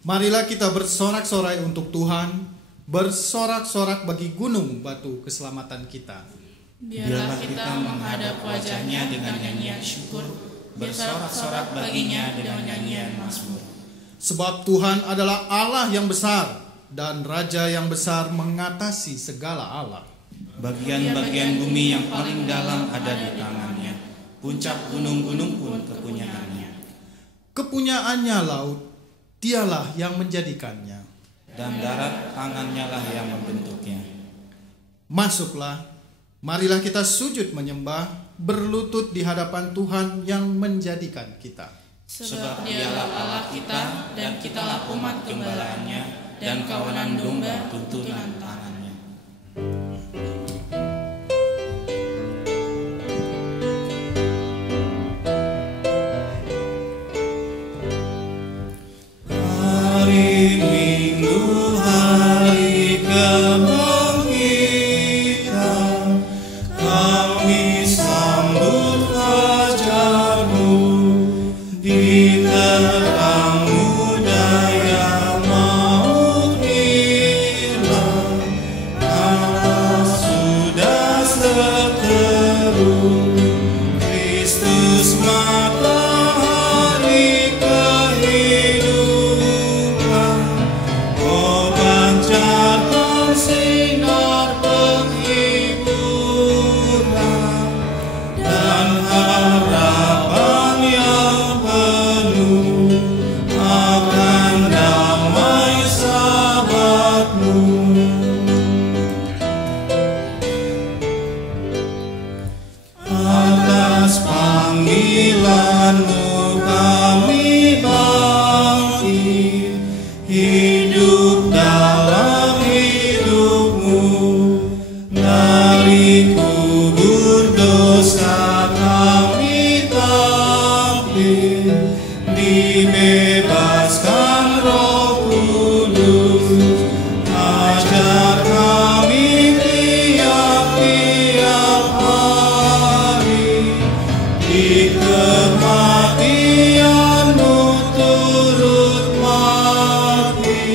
Marilah kita bersorak-sorai untuk Tuhan, bersorak-sorak bagi gunung batu keselamatan kita. Biarlah kita menghadap wajah-Nya dengan nyanyian syukur, bersorak-sorak baginya dengan nyanyian mazmur. Sebab Tuhan adalah Allah yang besar, dan Raja yang besar mengatasi segala Allah. Bagian-bagian bumi yang paling dalam ada di tangannya, puncak gunung-gunung pun kepunyaannya. Kepunyaannya laut, Dialah yang menjadikannya, dan darat tangannya lah yang membentuknya. Masuklah, marilah kita sujud menyembah, berlutut di hadapan Tuhan yang menjadikan kita. Sebab Dialah Allah kita, dan kitalah umat gembalaannya, dan kawanan domba tuntunan tangannya. Hari Minggu, hari kebangkitan, kami sambut fajar-Mu di terang mudaya maut hilang. Allah sudah seteru, Kristus matahari kehidupan. Oh, pancarkan sinar penghiburan dan harapan yang penuh akan damai sahabat-Mu. Atas panggilan-Mu kami bangkit, hidup dalam hidup-Mu. Dari kubur dosa kami tampil, dibebaskan Roh Kudus. Ajar kami tiap-tiap hari, di kematian-Mu turut mati,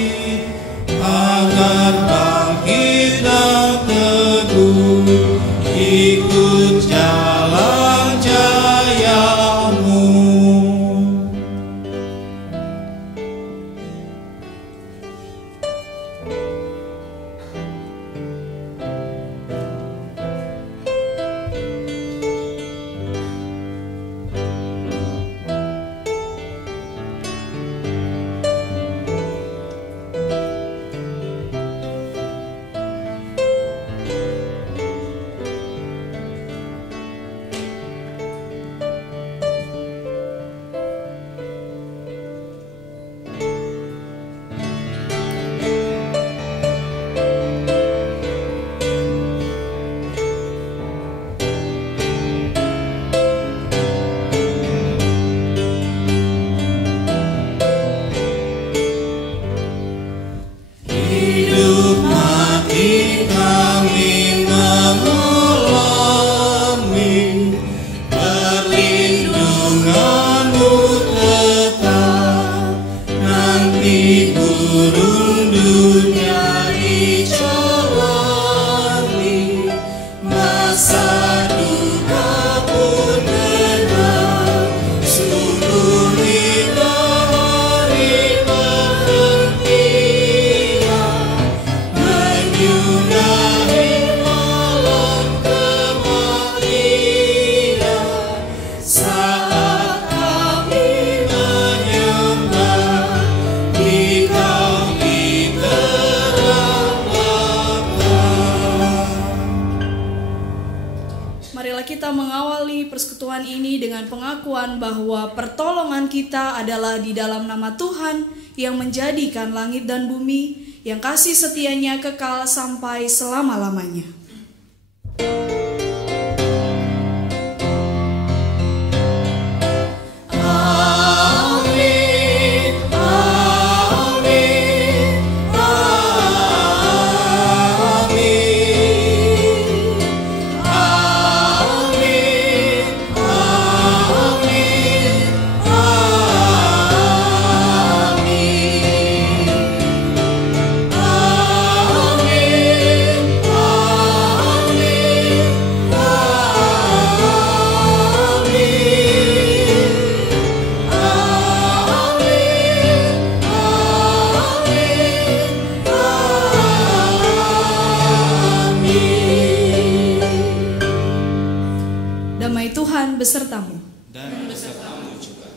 agar bangkit dan teguh ikut jalan jaya-Mu. Hidup mati kami mengalami, perlindungan-Mu tetap. Nanti burung dunia dijalani, masa duka pun genap. Sungguh indah hari perhentian, menyudahi malam kematian. Saat kami menyembah, di kami terapkan. Marilah kita mengawali persekutuan ini dengan pengakuan bahwa pertolongan kita adalah di dalam nama Tuhan yang menjadikan langit dan bumi, yang kasih setianya kekal sampai selama-lamanya. Amin, amin, amin, amin, amin, amin. besertamu. Dan besertamu juga.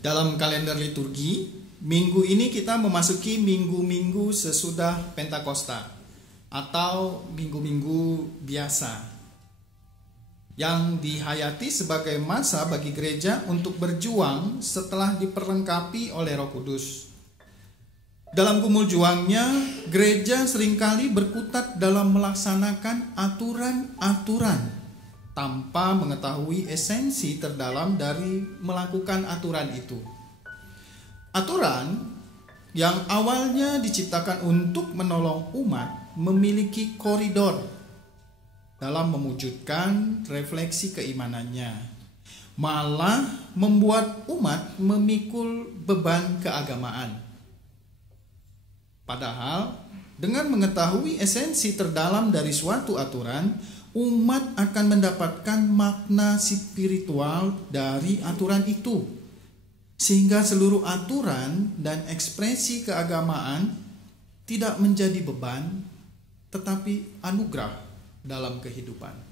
Dalam kalender liturgi, minggu ini kita memasuki minggu-minggu sesudah Pentakosta atau minggu-minggu biasa yang dihayati sebagai masa bagi gereja untuk berjuang setelah diperlengkapi oleh Roh Kudus. Dalam gumul juangnya, gereja seringkali berkutat dalam melaksanakan aturan-aturan tanpa mengetahui esensi terdalam dari melakukan aturan itu. Aturan yang awalnya diciptakan untuk menolong umat memiliki koridor dalam mewujudkan refleksi keimanannya, malah membuat umat memikul beban keagamaan. Padahal dengan mengetahui esensi terdalam dari suatu aturan, umat akan mendapatkan makna spiritual dari aturan itu, sehingga seluruh aturan dan ekspresi keagamaan tidak menjadi beban, tetapi anugerah dalam kehidupan.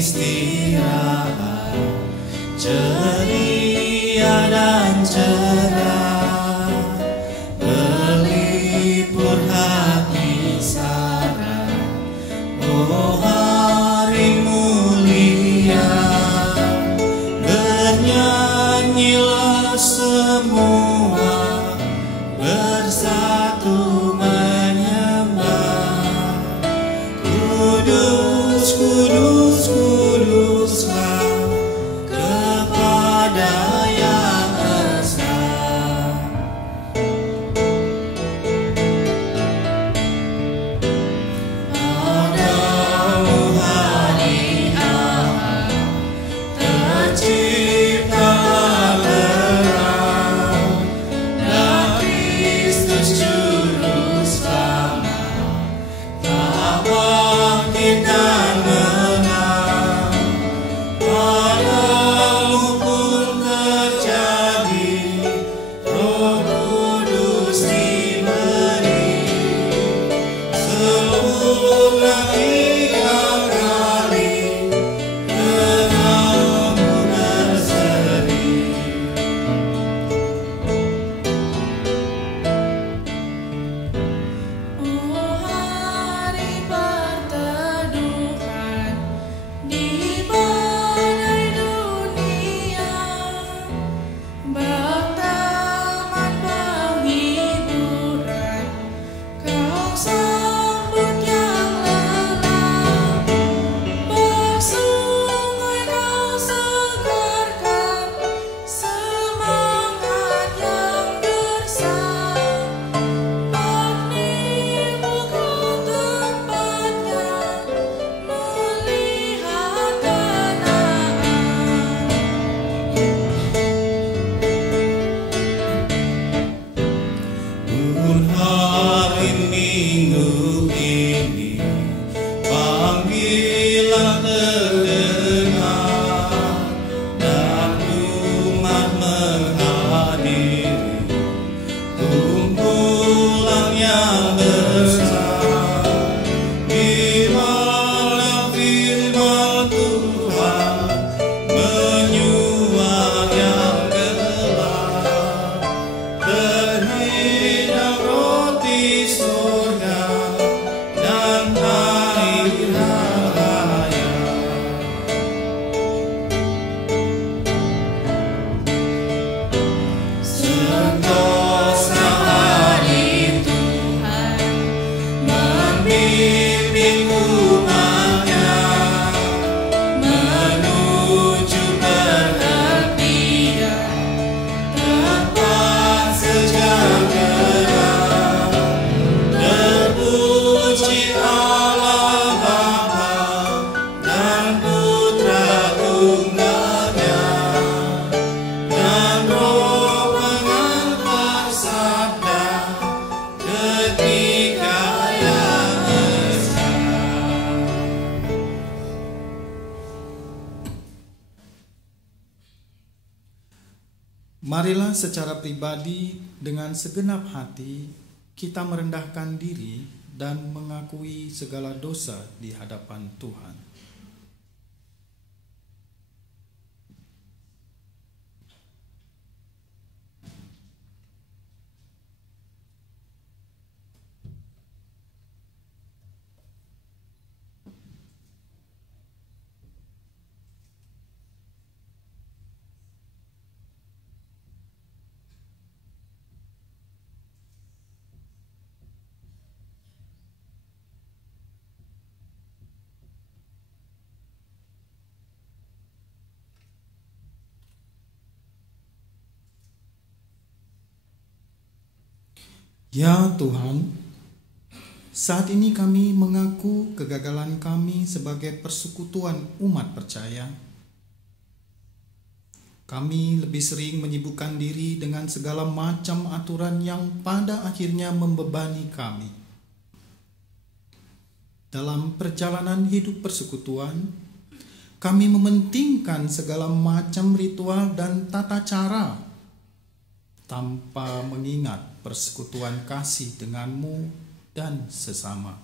Istirahat ceria dan cerah, berlibur hati Sarah. Oh hari mulia, bernyanyilah semua, bersatu menyembah. Kudus, kudus, kuduslah kepada Yang Esa. Padamu hari Ahad terciptalah terang, dan Kristus Juru Selamat tak bangkitkan menang. Padamu pun terjadi, Roh Kudus diberi, sempurna 3 kali, gerammu berseri. Oh hari perteduhan di badai dunia, berteman penghiburan, kau sambut yang lelah, bersungai kau segarkan semangat yang gersang. Bakti-Mu kau tempatkan melihat Kanaan. Pun hari Minggu ini, panggilan terdengar, dan umat menghadiri kumpulan yang besar, di mana firman Tuhan menyuap yang gelap, terhidang roti surga dan air raya. Sentosa hari Tuhan membimbing umatnya menuju perhentian tempat sejahtera. Terpuji Allah Bapa dan Putra Tunggalnya, dan Roh pengantar Marilah secara pribadi dengan segenap hati kita merendahkan diri dan mengakui segala dosa di hadapan Tuhan. Ya Tuhan, saat ini kami mengaku kegagalan kami sebagai persekutuan umat percaya. Kami lebih sering menyibukkan diri dengan segala macam aturan yang pada akhirnya membebani kami. Dalam perjalanan hidup persekutuan, kami mementingkan segala macam ritual dan tata cara tanpa mengingat persekutuan kasih denganmu dan sesama.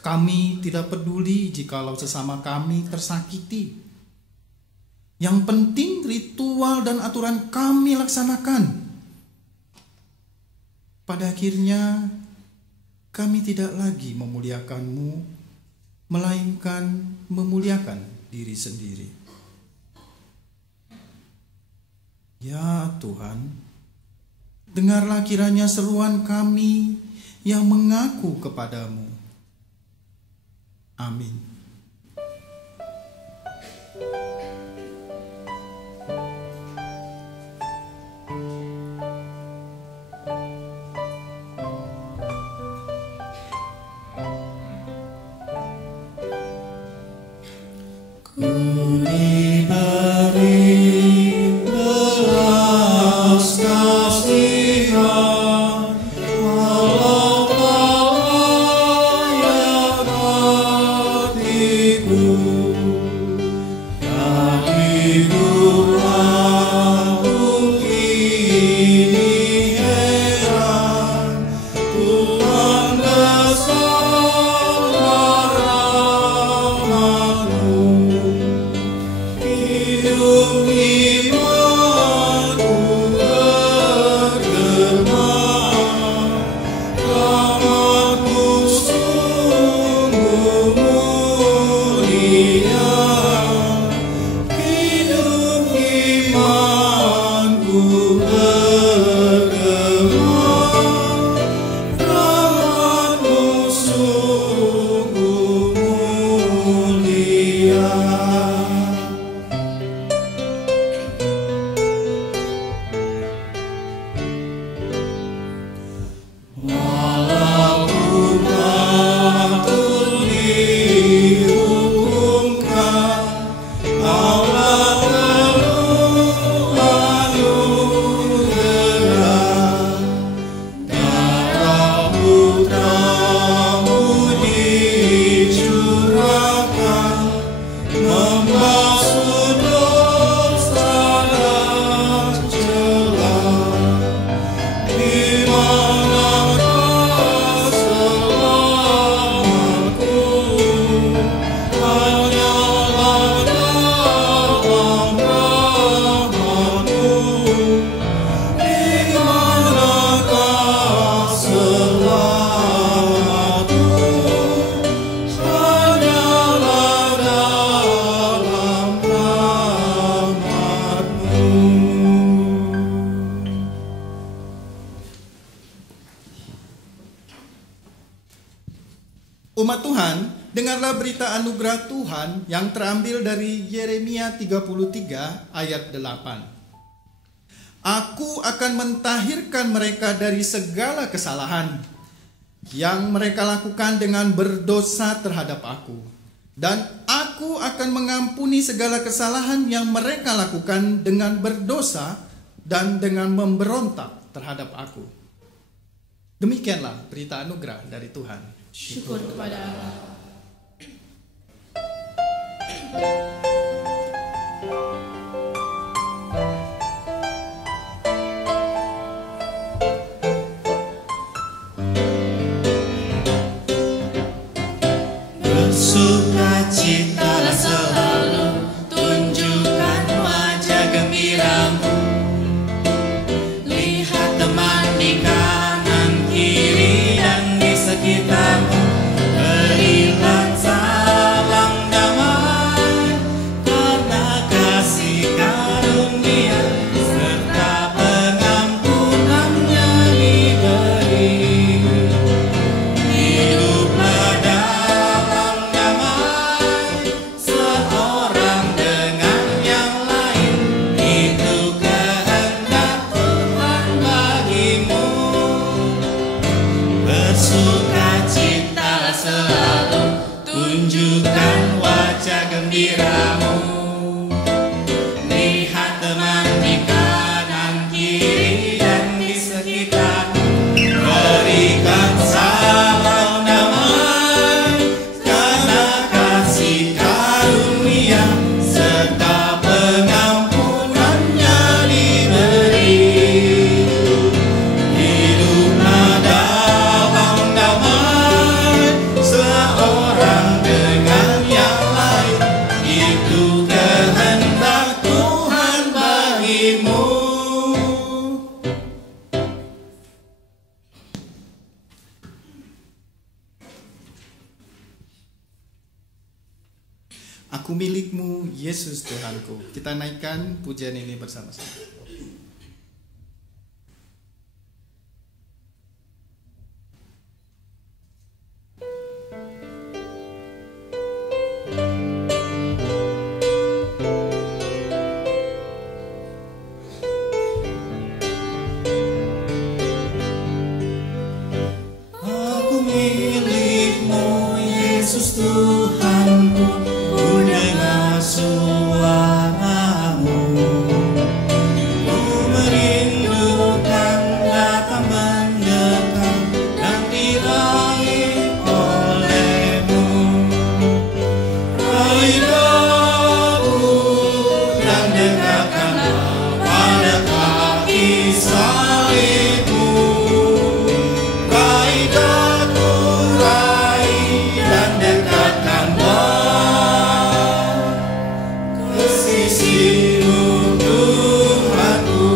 Kami tidak peduli jikalau sesama kami tersakiti. Yang penting ritual dan aturan kami laksanakan. Pada akhirnya kami tidak lagi memuliakanmu, melainkan memuliakan diri sendiri. Ya Tuhan, dengarlah kiranya seruan kami yang mengaku kepadamu. Amin. Umat Tuhan, dengarlah berita anugerah Tuhan yang terambil dari Yeremia 33 ayat 8. Aku akan mentahirkan mereka dari segala kesalahan yang mereka lakukan dengan berdosa terhadap aku. Dan aku akan mengampuni segala kesalahan yang mereka lakukan dengan berdosa dan dengan memberontak terhadap aku. Demikianlah berita anugerah dari Tuhan. Syukur kepada Allah. bersukacitalah selalu, tunjukkan wajah gembiramu. Lihat teman di kanan kiri dan di sekitarmu, berikan salam damai karena kasih karunia serta pengampunannya diberi. Hiduplah dalam damai seorang dengan yang lain, itu kehendak Tuhan bagimu. Aku milikmu, Yesus Tuhanku. Kita naikkan pujian ini bersama-sama. Aku milikmu, Yesus Tuhanku, ku dengar suaramu. Ku merindukan datang mendekat dan diraih olehmu. Raihlah aku dan dekatkanlah pada kaki salibmu. Raih aku, raih dan dekatkanlah ke sisimu Tuhanku.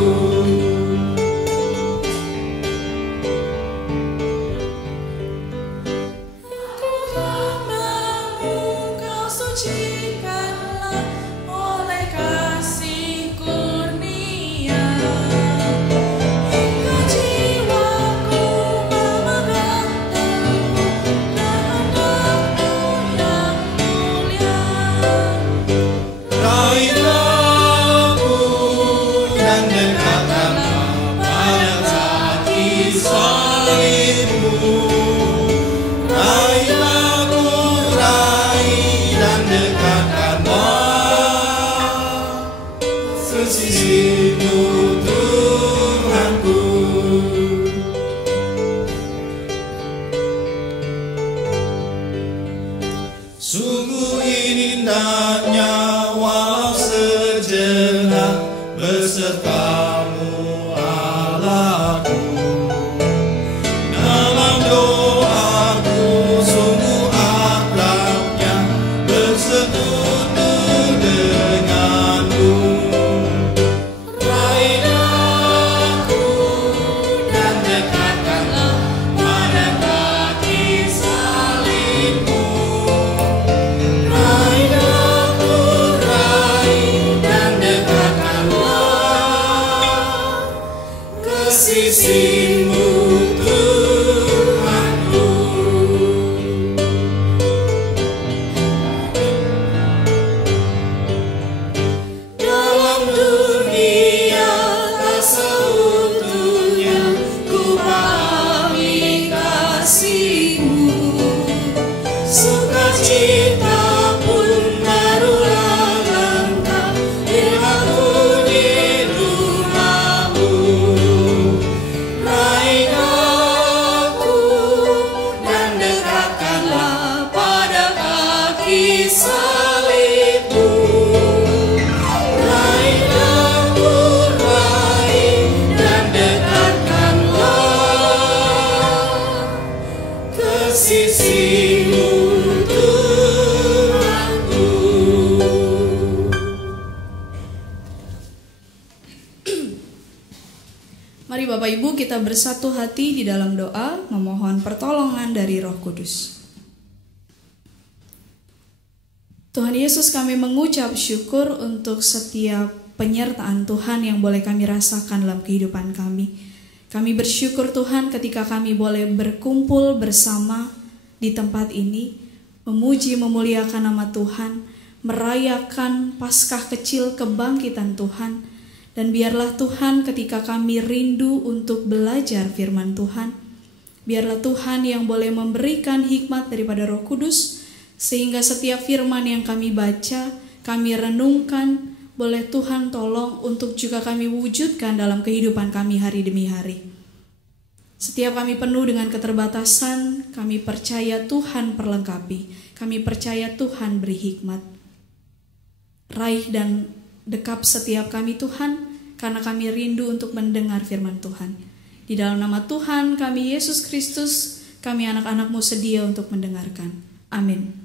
Hambamu kau sucikanlah oleh kasih kurnia, hingga jiwaku memegang teguh kehendak-Mu yang mulia. Raihlah aku dan dekatkanlah pada kaki salibmu. Raihlah aku, raih dan dekatkanlah ke sisimu Tuhanku. Sungguh ini indahnya walau sejenak besertamu Allahku. Dalam doaku sungguh akrabnya bersekutu denganmu. Raihlah aku dan dekatkanlah pada kaki salibmu. Raihlah aku, raih dan dekatkanlah ke sisimu Tuhanku. Dalam dunia tak seutuhnya ku pahami kasih-Mu, sukacita pun barulah lengkap bila ku di rumah-Mu. Raih aku dan dekatkanlah pada kaki salibmu. Raih aku, raih dan dekatkanlah ke sisimu Tuhanku. Mari Bapak Ibu kita bersatu hati di dalam doa memohon pertolongan dari Roh Kudus. Tuhan Yesus, kami mengucap syukur untuk setiap penyertaan Tuhan yang boleh kami rasakan dalam kehidupan kami. Kami bersyukur Tuhan ketika kami boleh berkumpul bersama di tempat ini, memuji memuliakan nama Tuhan, merayakan Paskah kecil kebangkitan Tuhan. Dan biarlah Tuhan ketika kami rindu untuk belajar firman Tuhan, Biarlah Tuhan yang boleh memberikan hikmat daripada Roh Kudus, sehingga setiap firman yang kami baca, kami renungkan, boleh Tuhan tolong untuk juga kami wujudkan dalam kehidupan kami hari demi hari. Setiap kami penuh dengan keterbatasan, kami percaya Tuhan perlengkapi, kami percaya Tuhan beri hikmat. Raih dan dekap setiap kami Tuhan, karena kami rindu untuk mendengar firman Tuhan. Di dalam nama Tuhan kami Yesus Kristus, kami anak-anak-Mu sedia untuk mendengarkan. Amin.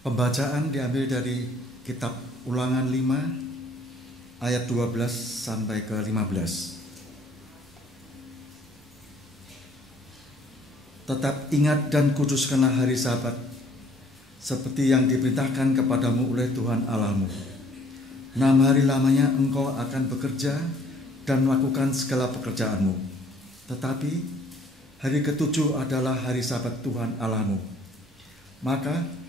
Pembacaan diambil dari kitab Ulangan 5 ayat 12 sampai ke 15. Tetap ingat dan kuduskanlah hari Sabat seperti yang diperintahkan kepadamu oleh Tuhan Allahmu. 6 hari lamanya engkau akan bekerja dan melakukan segala pekerjaanmu. Tetapi hari ke-7 adalah hari Sabat Tuhan Allahmu. Maka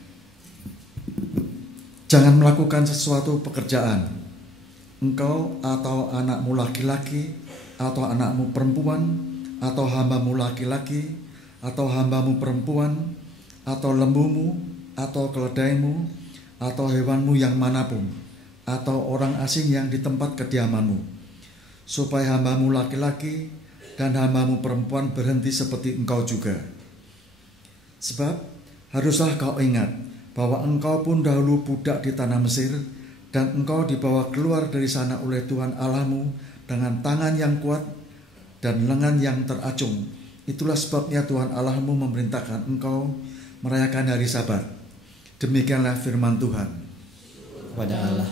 jangan melakukan sesuatu pekerjaan, engkau atau anakmu laki-laki, atau anakmu perempuan, atau hambamu laki-laki, atau hambamu perempuan, atau lembumu, atau keledaimu, atau hewanmu yang manapun, atau orang asing yang di tempat kediamanmu, supaya hambamu laki-laki dan hambamu perempuan berhenti seperti engkau juga. Sebab haruslah kau ingat bahwa engkau pun dahulu budak di tanah Mesir, dan engkau dibawa keluar dari sana oleh Tuhan Allahmu dengan tangan yang kuat dan lengan yang teracung. Itulah sebabnya Tuhan Allahmu memerintahkan engkau merayakan hari Sabat. Demikianlah firman Tuhan. Kepada Allah.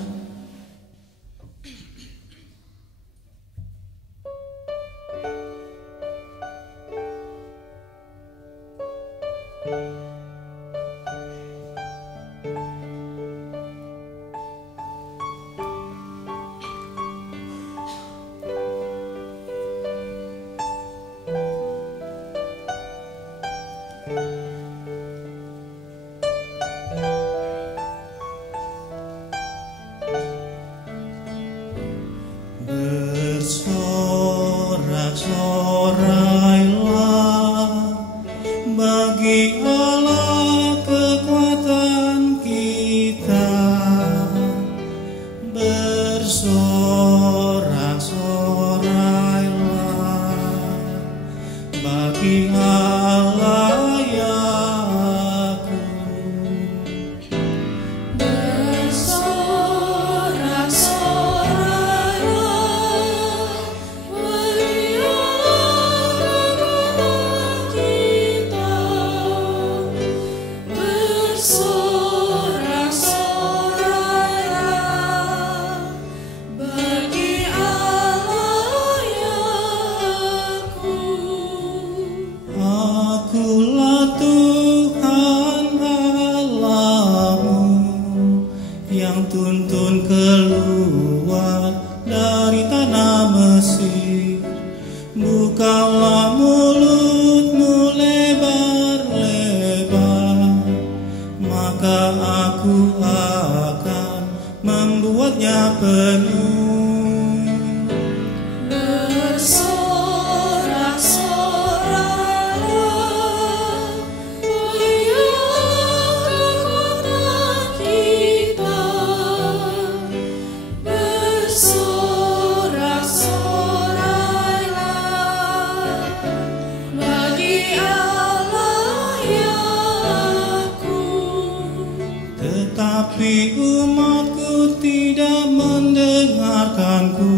Tetapi umatku tidak mendengarkanku,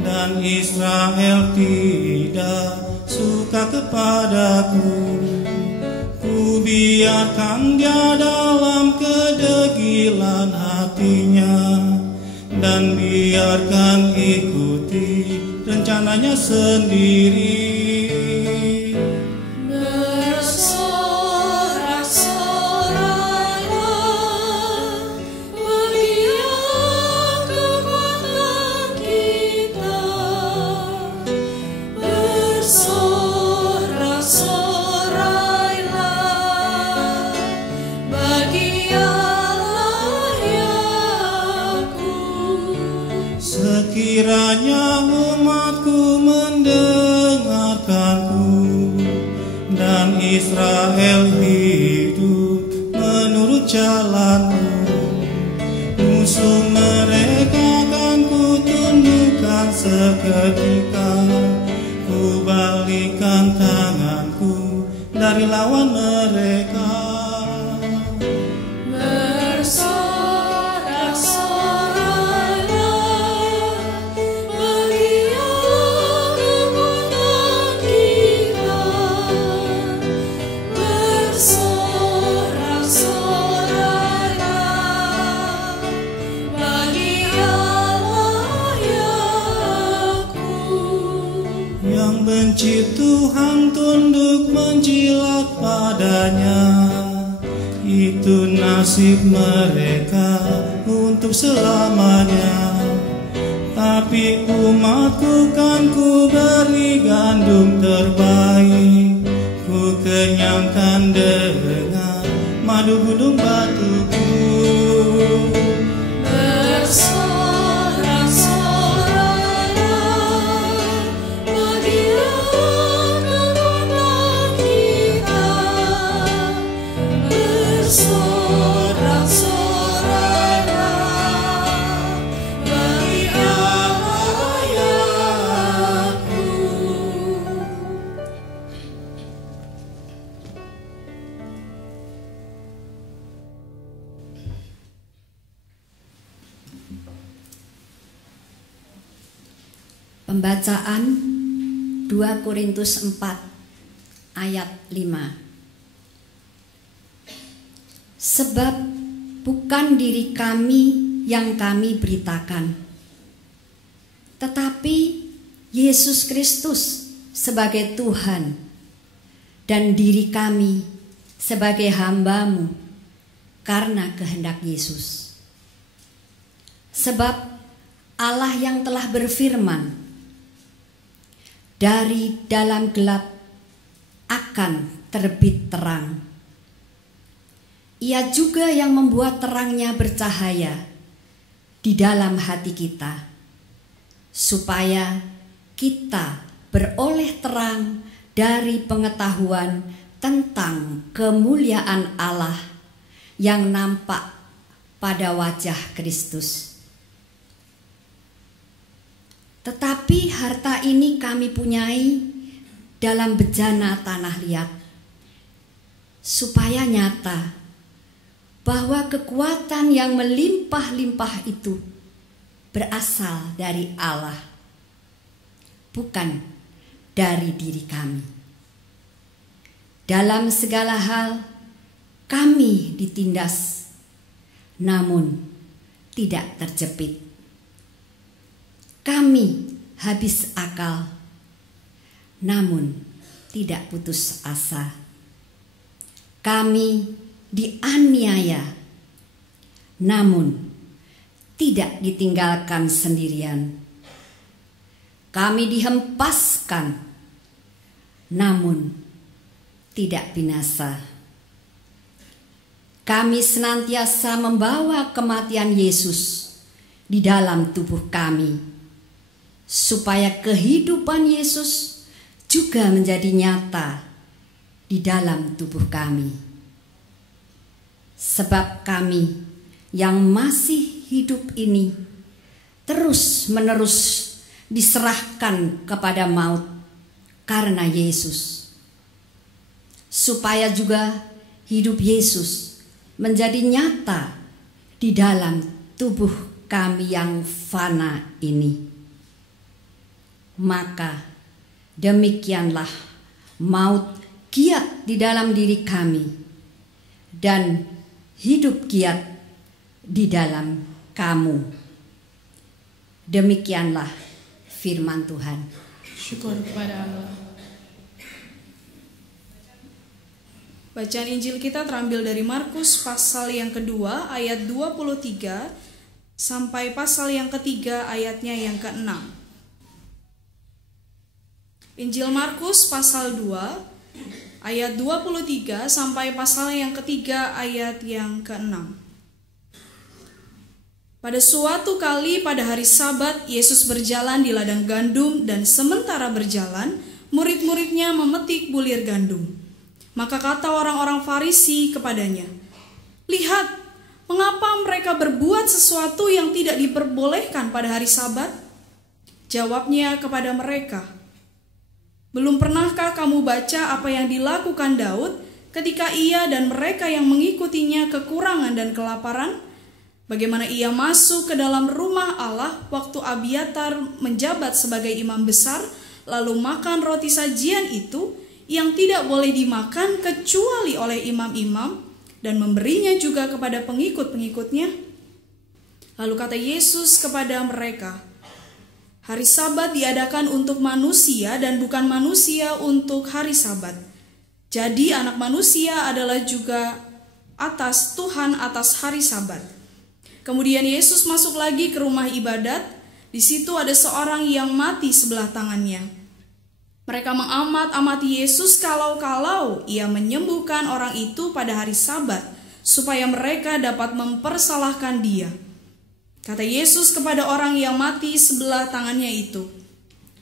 dan Israel tidak suka kepadaku. Ku biarkan dia dalam kedegilan hatinya, dan biarkan ikuti rencananya sendiri. Bersorak-sorak Kiranya umatku mendengarkanku, dan Israel hidup menurut jalanmu. Musuh mereka akan kutundukkan seketika, ku balikan tanganku dari lawan mereka. Benci Tuhan tunduk menjilat padanya, itu nasib mereka untuk selamanya. Tapi umatku kan ku beri gandum terbaik, ku kenyangkan dengan madu gunung batuku. Pembacaan 2 Korintus 4 ayat 5. Sebab bukan diri kami yang kami beritakan, tetapi Yesus Kristus sebagai Tuhan, dan diri kami sebagai hamba-Mu karena kehendak Yesus. Sebab Allah yang telah berfirman, dari dalam gelap akan terbit terang. Ia juga yang membuat terangnya bercahaya di dalam hati kita, supaya kita beroleh terang dari pengetahuan tentang kemuliaan Allah yang nampak pada wajah Kristus. Tetapi harta ini kami punyai dalam bejana tanah liat, supaya nyata bahwa kekuatan yang melimpah-limpah itu berasal dari Allah, bukan dari diri kami. Dalam segala hal kami ditindas, namun tidak terjepit. Kami habis akal, namun tidak putus asa. Kami dianiaya, namun tidak ditinggalkan sendirian. Kami dihempaskan, namun tidak binasa. Kami senantiasa membawa kematian Yesus di dalam tubuh kami, supaya kehidupan Yesus juga menjadi nyata di dalam tubuh kami. Sebab kami yang masih hidup ini terus-menerus diserahkan kepada maut karena Yesus, supaya juga hidup Yesus menjadi nyata di dalam tubuh kami yang fana ini. Maka demikianlah maut giat di dalam diri kami, dan hidup giat di dalam kamu. Demikianlah firman Tuhan. Syukur kepada Allah. Bacaan Injil kita terambil dari Markus pasal yang kedua ayat 23 sampai pasal yang ketiga ayatnya yang ke-6. Injil Markus pasal 2 ayat 23 sampai pasal yang ketiga ayat yang ke-6. Pada suatu kali pada hari Sabat, Yesus berjalan di ladang gandum dan sementara berjalan, murid-muridnya memetik bulir gandum. Maka kata orang-orang Farisi kepadanya, "Lihat, mengapa mereka berbuat sesuatu yang tidak diperbolehkan pada hari Sabat?" Jawabnya kepada mereka, "Belum pernahkah kamu baca apa yang dilakukan Daud ketika ia dan mereka yang mengikutinya kekurangan dan kelaparan? Bagaimana ia masuk ke dalam rumah Allah waktu Abiatar menjabat sebagai imam besar, lalu makan roti sajian itu yang tidak boleh dimakan kecuali oleh imam-imam, dan memberinya juga kepada pengikut-pengikutnya?" Lalu kata Yesus kepada mereka, "Hari Sabat diadakan untuk manusia dan bukan manusia untuk hari Sabat. Jadi anak manusia adalah juga atas Tuhan atas hari Sabat." Kemudian Yesus masuk lagi ke rumah ibadat. Di situ ada seorang yang mati sebelah tangannya. Mereka mengamat-amati Yesus kalau-kalau ia menyembuhkan orang itu pada hari Sabat, supaya mereka dapat mempersalahkan dia. Kata Yesus kepada orang yang mati sebelah tangannya itu,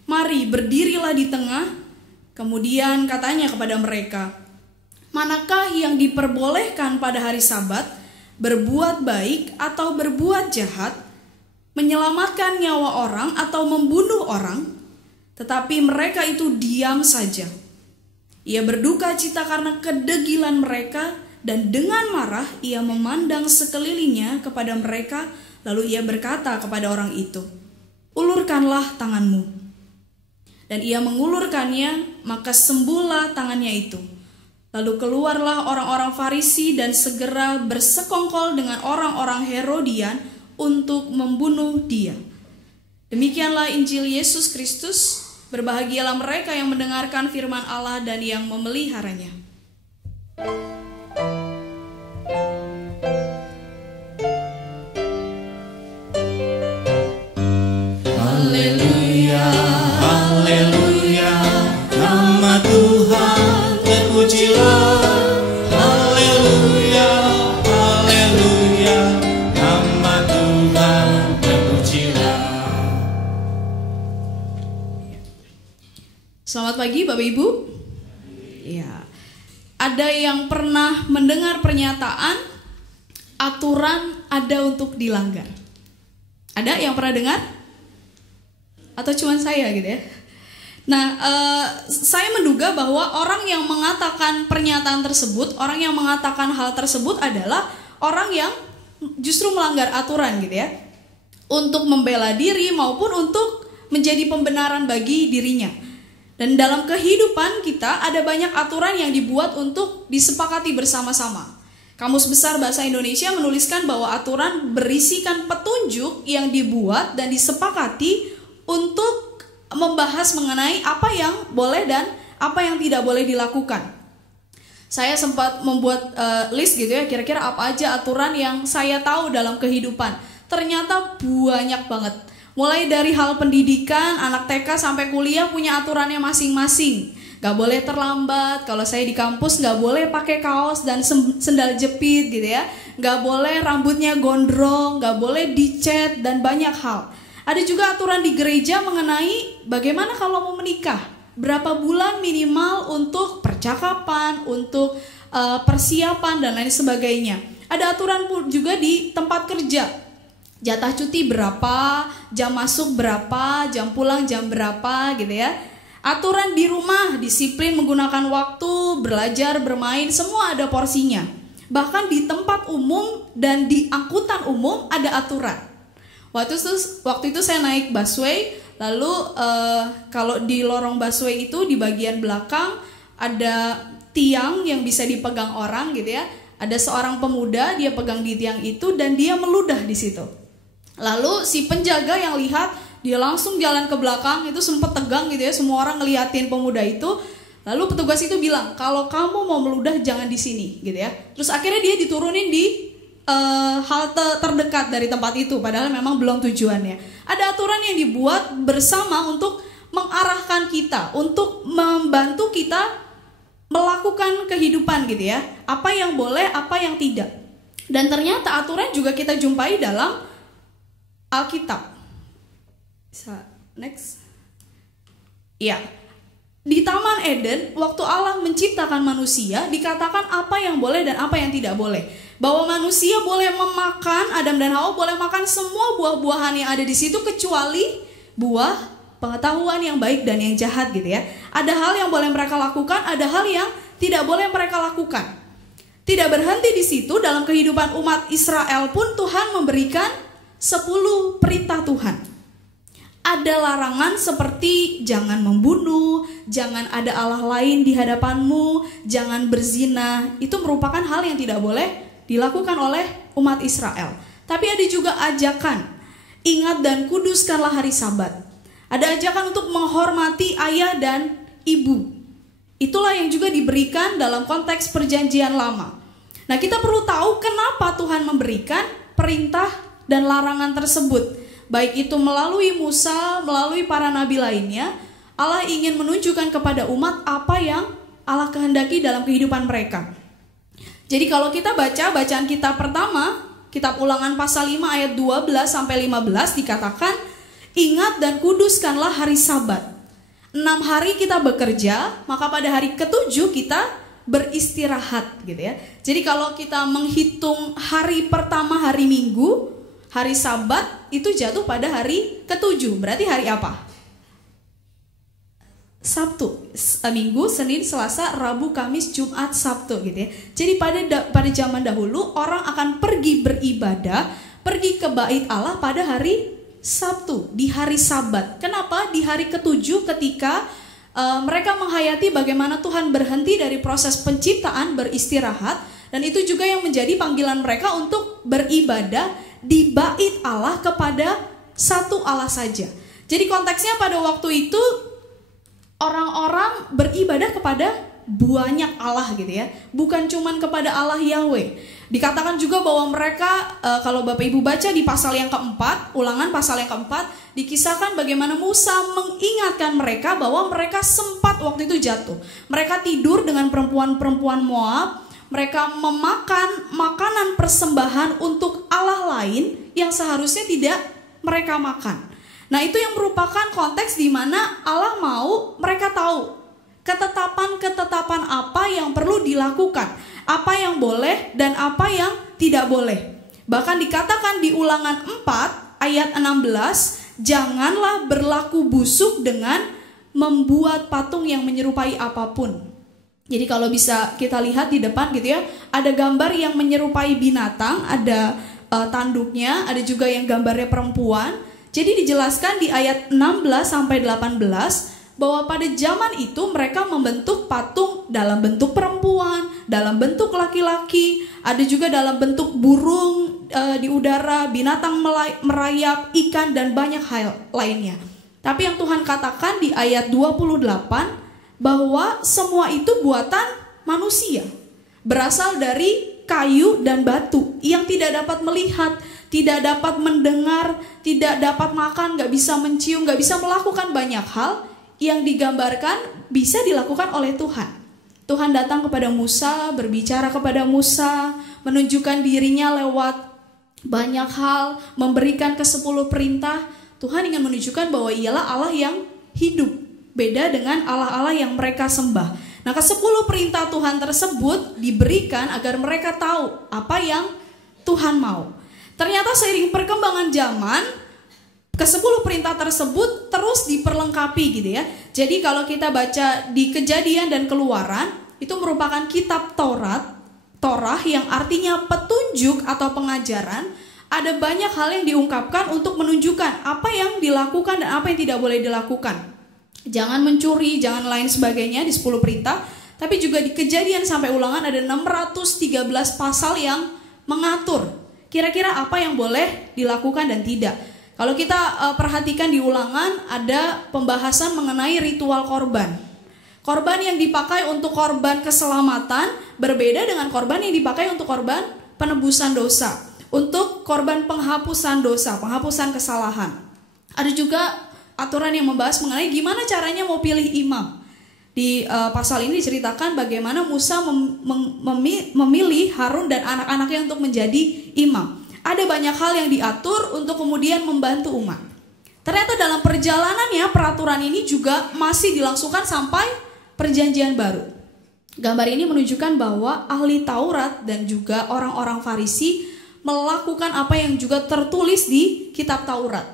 "Mari berdirilah di tengah." Kemudian katanya kepada mereka, "Manakah yang diperbolehkan pada hari Sabat, berbuat baik atau berbuat jahat, menyelamatkan nyawa orang atau membunuh orang?" Tetapi mereka itu diam saja. Ia berduka cita karena kedegilan mereka, dan dengan marah ia memandang sekelilingnya kepada mereka, lalu ia berkata kepada orang itu, "Ulurkanlah tanganmu." Dan ia mengulurkannya, maka sembuhlah tangannya itu. Lalu keluarlah orang-orang Farisi dan segera bersekongkol dengan orang-orang Herodian untuk membunuh dia. Demikianlah Injil Yesus Kristus. Berbahagialah mereka yang mendengarkan firman Allah dan yang memeliharanya. Haleluya, haleluya, nama Tuhan terpujilah. Haleluya, haleluya, nama Tuhan terpujilah. Selamat pagi Bapak Ibu. Ya. Ada yang pernah mendengar pernyataan aturan ada untuk dilanggar? Ada yang pernah dengar? Atau cuma saya gitu ya? Nah, saya menduga bahwa orang yang mengatakan pernyataan tersebut, orang yang mengatakan hal tersebut adalah orang yang justru melanggar aturan gitu ya, untuk membela diri maupun untuk menjadi pembenaran bagi dirinya. Dan dalam kehidupan kita ada banyak aturan yang dibuat untuk disepakati bersama-sama. Kamus Besar Bahasa Indonesia menuliskan bahwa aturan berisikan petunjuk yang dibuat dan disepakati untuk membahas mengenai apa yang boleh dan apa yang tidak boleh dilakukan. Saya sempat membuat list gitu ya, kira-kira apa aja aturan yang saya tahu dalam kehidupan. Ternyata banyak banget. Mulai dari hal pendidikan, anak TK sampai kuliah punya aturannya masing-masing. Gak boleh terlambat, kalau saya di kampus gak boleh pakai kaos dan sendal jepit gitu ya. Gak boleh rambutnya gondrong, gak boleh dicet, dan banyak hal. Ada juga aturan di gereja mengenai bagaimana kalau mau menikah. Berapa bulan minimal untuk percakapan, untuk persiapan, dan lain sebagainya. Ada aturan juga di tempat kerja. Jatah cuti berapa, jam masuk berapa, jam pulang jam berapa gitu ya. Aturan di rumah, disiplin menggunakan waktu, belajar, bermain, semua ada porsinya. Bahkan di tempat umum dan di angkutan umum ada aturan. Waktu itu saya naik busway, lalu kalau di lorong busway itu di bagian belakang ada tiang yang bisa dipegang orang gitu ya. Ada seorang pemuda, dia pegang di tiang itu dan dia meludah di situ. Lalu si penjaga yang lihat, dia langsung jalan ke belakang, itu sempat tegang gitu ya, semua orang ngeliatin pemuda itu. Lalu petugas itu bilang, "Kalau kamu mau meludah jangan di sini," gitu ya. Terus akhirnya dia diturunin di halte terdekat dari tempat itu, padahal memang belum tujuannya. Ada aturan yang dibuat bersama untuk mengarahkan kita, untuk membantu kita melakukan kehidupan gitu ya. Apa yang boleh, apa yang tidak. Dan ternyata aturan juga kita jumpai dalam Alkitab. Bisa next. Ya. Di Taman Eden, waktu Allah menciptakan manusia, dikatakan apa yang boleh dan apa yang tidak boleh. Bahwa manusia boleh memakan, Adam dan Hawa boleh makan semua buah-buahan yang ada di situ kecuali buah pengetahuan yang baik dan yang jahat gitu ya. Ada hal yang boleh mereka lakukan, ada hal yang tidak boleh mereka lakukan. Tidak berhenti di situ, dalam kehidupan umat Israel pun Tuhan memberikan 10 perintah Tuhan. Ada larangan seperti jangan membunuh, jangan ada Allah lain di hadapanmu, jangan berzina. Itu merupakan hal yang tidak boleh dilakukan oleh umat Israel. Tapi ada juga ajakan, ingat dan kuduskanlah hari Sabat. Ada ajakan untuk menghormati ayah dan ibu. Itulah yang juga diberikan dalam konteks perjanjian lama. Nah, kita perlu tahu kenapa Tuhan memberikan perintah dan larangan tersebut. Baik itu melalui Musa, melalui para nabi lainnya, Allah ingin menunjukkan kepada umat apa yang Allah kehendaki dalam kehidupan mereka. Jadi kalau kita baca bacaan kitab pertama, kitab Ulangan pasal 5 ayat 12-15 dikatakan, ingat dan kuduskanlah hari Sabat. 6 hari kita bekerja, maka pada hari ke-7 kita beristirahat gitu ya. Jadi kalau kita menghitung hari pertama hari Minggu, hari Sabat itu jatuh pada hari ke-7. Berarti hari apa? Sabtu. Minggu, Senin, Selasa, Rabu, Kamis, Jumat, Sabtu gitu ya. Jadi pada zaman dahulu orang akan pergi beribadah, pergi ke bait Allah pada hari Sabtu, di hari Sabat. Kenapa? Di hari ke-7 ketika mereka menghayati bagaimana Tuhan berhenti dari proses penciptaan, beristirahat, dan itu juga yang menjadi panggilan mereka untuk beribadah di bait Allah kepada satu Allah saja. Jadi konteksnya pada waktu itu orang-orang beribadah kepada banyak Allah gitu ya, bukan cuman kepada Allah Yahweh. Dikatakan juga bahwa mereka kalau Bapak Ibu baca di pasal yang keempat, Ulangan pasal yang keempat, dikisahkan bagaimana Musa mengingatkan mereka bahwa mereka sempat waktu itu jatuh. Mereka tidur dengan perempuan-perempuan Moab. Mereka memakan makanan persembahan untuk Allah lain yang seharusnya tidak mereka makan. Nah, itu yang merupakan konteks di mana Allah mau mereka tahu ketetapan-ketetapan apa yang perlu dilakukan, apa yang boleh dan apa yang tidak boleh. Bahkan dikatakan di Ulangan 4 ayat 16, janganlah berlaku busuk dengan membuat patung yang menyerupai apapun. Jadi kalau bisa kita lihat di depan gitu ya, ada gambar yang menyerupai binatang, ada tanduknya, ada juga yang gambarnya perempuan. Jadi dijelaskan di ayat 16-18 bahwa pada zaman itu mereka membentuk patung dalam bentuk perempuan, dalam bentuk laki-laki, ada juga dalam bentuk burung di udara, binatang merayap, ikan, dan banyak hal lainnya. Tapi yang Tuhan katakan di ayat 28, bahwa semua itu buatan manusia, berasal dari kayu dan batu yang tidak dapat melihat, tidak dapat mendengar, tidak dapat makan, gak bisa mencium, gak bisa melakukan banyak hal yang digambarkan bisa dilakukan oleh Tuhan. Tuhan datang kepada Musa, berbicara kepada Musa, menunjukkan dirinya lewat banyak hal, memberikan ke-10 perintah. Tuhan ingin menunjukkan bahwa ialah Allah yang hidup, beda dengan Allah-Allah yang mereka sembah. Nah, ke-10 perintah Tuhan tersebut diberikan agar mereka tahu apa yang Tuhan mau. Ternyata seiring perkembangan zaman, ke-10 perintah tersebut terus diperlengkapi gitu ya. Jadi kalau kita baca di Kejadian dan Keluaran, itu merupakan kitab Torah yang artinya petunjuk atau pengajaran. Ada banyak hal yang diungkapkan untuk menunjukkan apa yang dilakukan dan apa yang tidak boleh dilakukan. Jangan mencuri, jangan lain sebagainya di 10 perintah. Tapi juga di Kejadian sampai Ulangan ada 613 pasal yang mengatur kira-kira apa yang boleh dilakukan dan tidak. Kalau kita perhatikan di Ulangan ada pembahasan mengenai ritual korban. Korban yang dipakai untuk korban keselamatan berbeda dengan korban yang dipakai untuk korban penebusan dosa. Untuk korban penghapusan dosa, penghapusan kesalahan. Ada juga aturan yang membahas mengenai gimana caranya mau pilih imam. Di pasal ini diceritakan bagaimana Musa memilih Harun dan anak-anaknya untuk menjadi imam. ada banyak hal yang diatur untuk kemudian membantu umat. Ternyata dalam perjalanannya peraturan ini juga masih dilangsungkan sampai perjanjian baru. Gambar ini menunjukkan bahwa ahli Taurat dan juga orang-orang Farisi melakukan apa yang juga tertulis di kitab Taurat.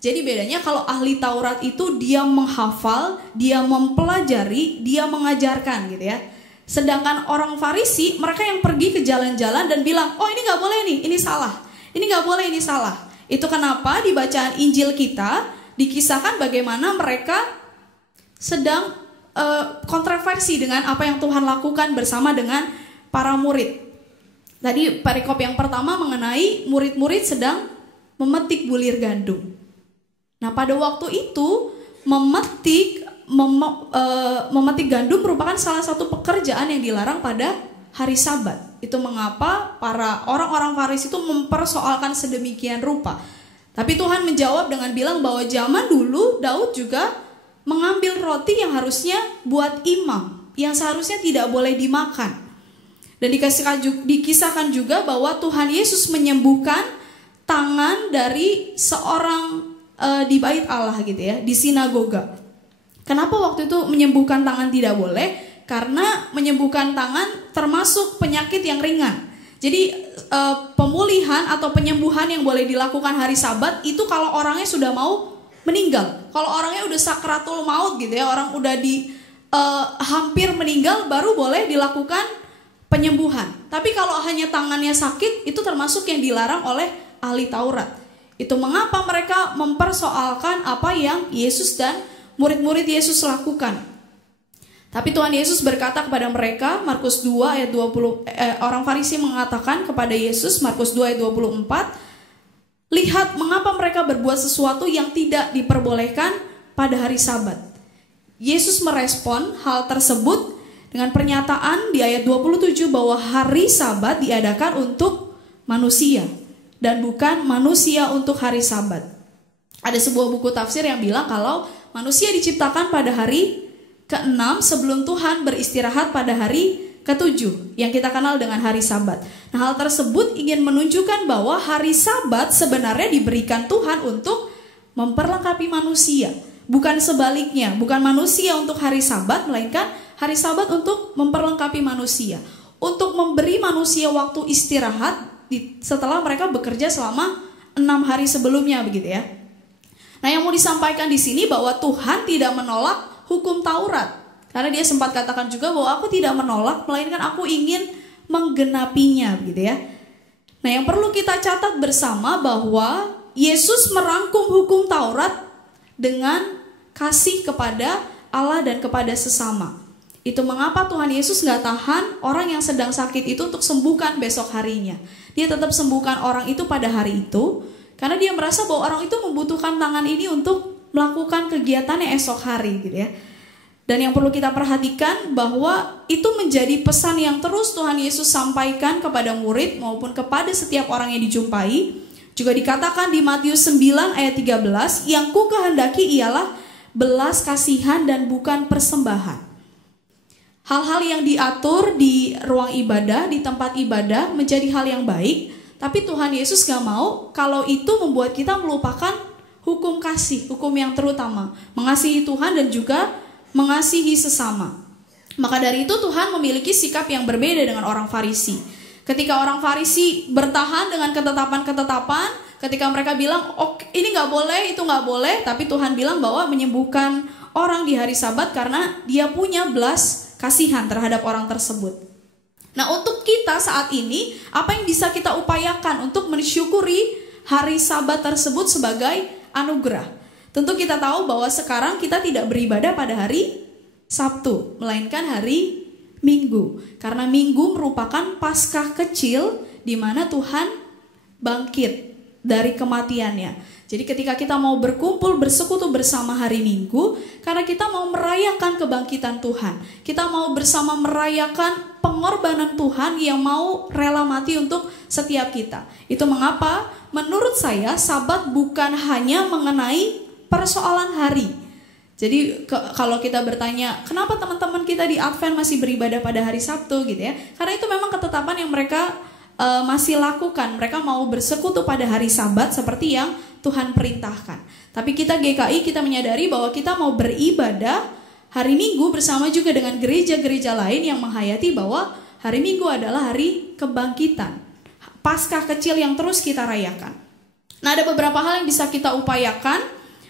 Jadi bedanya kalau ahli Taurat itu dia menghafal, dia mempelajari, dia mengajarkan gitu ya. Sedangkan orang Farisi mereka yang pergi ke jalan-jalan dan bilang, oh ini gak boleh nih, ini salah. Ini gak boleh, ini salah. Itu kenapa di bacaan Injil kita dikisahkan bagaimana mereka sedang kontroversi dengan apa yang Tuhan lakukan bersama dengan para murid. Tadi perikop yang pertama mengenai murid-murid sedang memetik bulir gandum. Nah pada waktu itu memetik gandum merupakan salah satu pekerjaan yang dilarang pada hari Sabat. Itu mengapa para orang-orang Farisi itu mempersoalkan sedemikian rupa. Tapi Tuhan menjawab dengan bilang bahwa zaman dulu Daud juga mengambil roti yang harusnya buat imam, yang seharusnya tidak boleh dimakan. Dan dikisahkan juga bahwa Tuhan Yesus menyembuhkan tangan dari seorang di bait Allah gitu ya, di sinagoga. Kenapa waktu itu menyembuhkan tangan tidak boleh? Karena menyembuhkan tangan termasuk penyakit yang ringan. Jadi pemulihan atau penyembuhan yang boleh dilakukan hari Sabat itu kalau orangnya sudah mau meninggal. Kalau orangnya udah sakratul maut gitu ya, orang udah hampir meninggal baru boleh dilakukan penyembuhan. Tapi kalau hanya tangannya sakit itu termasuk yang dilarang oleh ahli Taurat. Itu mengapa mereka mempersoalkan apa yang Yesus dan murid-murid Yesus lakukan. Tapi Tuhan Yesus berkata kepada mereka, Markus 2 ayat 20, orang Farisi mengatakan kepada Yesus, Markus 2 ayat 24, lihat mengapa mereka berbuat sesuatu yang tidak diperbolehkan pada hari Sabat. Yesus merespon hal tersebut dengan pernyataan di ayat 27 bahwa hari Sabat diadakan untuk manusia dan bukan manusia untuk hari Sabat. Ada sebuah buku tafsir yang bilang kalau manusia diciptakan pada hari ke-6 sebelum Tuhan beristirahat pada hari ke-7 yang kita kenal dengan hari Sabat. Nah, hal tersebut ingin menunjukkan bahwa hari Sabat sebenarnya diberikan Tuhan untuk memperlengkapi manusia, bukan sebaliknya, bukan manusia untuk hari Sabat, melainkan hari Sabat untuk memperlengkapi manusia, untuk memberi manusia waktu istirahat setelah mereka bekerja selama 6 hari sebelumnya begitu ya. Nah, yang mau disampaikan di sini bahwa Tuhan tidak menolak hukum Taurat. Karena dia sempat katakan juga bahwa aku tidak menolak, melainkan aku ingin menggenapinya gitu ya. Nah yang perlu kita catat bersama bahwa Yesus merangkum hukum Taurat dengan kasih kepada Allah dan kepada sesama. Itu mengapa Tuhan Yesus gak tahan orang yang sedang sakit itu untuk sembuhkan besok harinya. Dia tetap sembuhkan orang itu pada hari itu, karena dia merasa bahwa orang itu membutuhkan tangan ini untuk melakukan kegiatannya esok hari gitu ya. Dan yang perlu kita perhatikan bahwa itu menjadi pesan yang terus Tuhan Yesus sampaikan kepada murid maupun kepada setiap orang yang dijumpai. Juga dikatakan di Matius 9 ayat 13, yang ku kehendaki ialah belas kasihan dan bukan persembahan. Hal-hal yang diatur di ruang ibadah, di tempat ibadah menjadi hal yang baik, tapi Tuhan Yesus gak mau kalau itu membuat kita melupakan hukum kasih, hukum yang terutama, mengasihi Tuhan dan juga mengasihi sesama. Maka dari itu Tuhan memiliki sikap yang berbeda dengan orang Farisi. Ketika orang Farisi bertahan dengan ketetapan-ketetapan, ketika mereka bilang, oh, ini gak boleh, itu gak boleh, tapi Tuhan bilang bahwa menyembuhkan orang di hari Sabat karena dia punya belas kasihan terhadap orang tersebut. Nah untuk kita saat ini, apa yang bisa kita upayakan untuk mensyukuri hari Sabat tersebut sebagai anugerah? Tentu kita tahu bahwa sekarang kita tidak beribadah pada hari Sabtu, melainkan hari Minggu. Karena Minggu merupakan Paskah kecil di mana Tuhan bangkit dari kematiannya. Jadi ketika kita mau berkumpul bersekutu bersama hari Minggu, karena kita mau merayakan kebangkitan Tuhan, kita mau bersama merayakan pengorbanan Tuhan yang mau rela mati untuk setiap kita. Itu mengapa menurut saya Sabat bukan hanya mengenai persoalan hari. Jadi kalau kita bertanya, kenapa teman-teman kita di Advent masih beribadah pada hari Sabtu gitu ya? Karena itu memang ketetapan yang mereka masih lakukan. Mereka mau bersekutu pada hari Sabat seperti yang Tuhan perintahkan. Tapi kita GKI, kita menyadari bahwa kita mau beribadah hari Minggu bersama juga dengan gereja-gereja lain yang menghayati bahwa hari Minggu adalah hari kebangkitan, Paskah kecil yang terus kita rayakan. Nah, ada beberapa hal yang bisa kita upayakan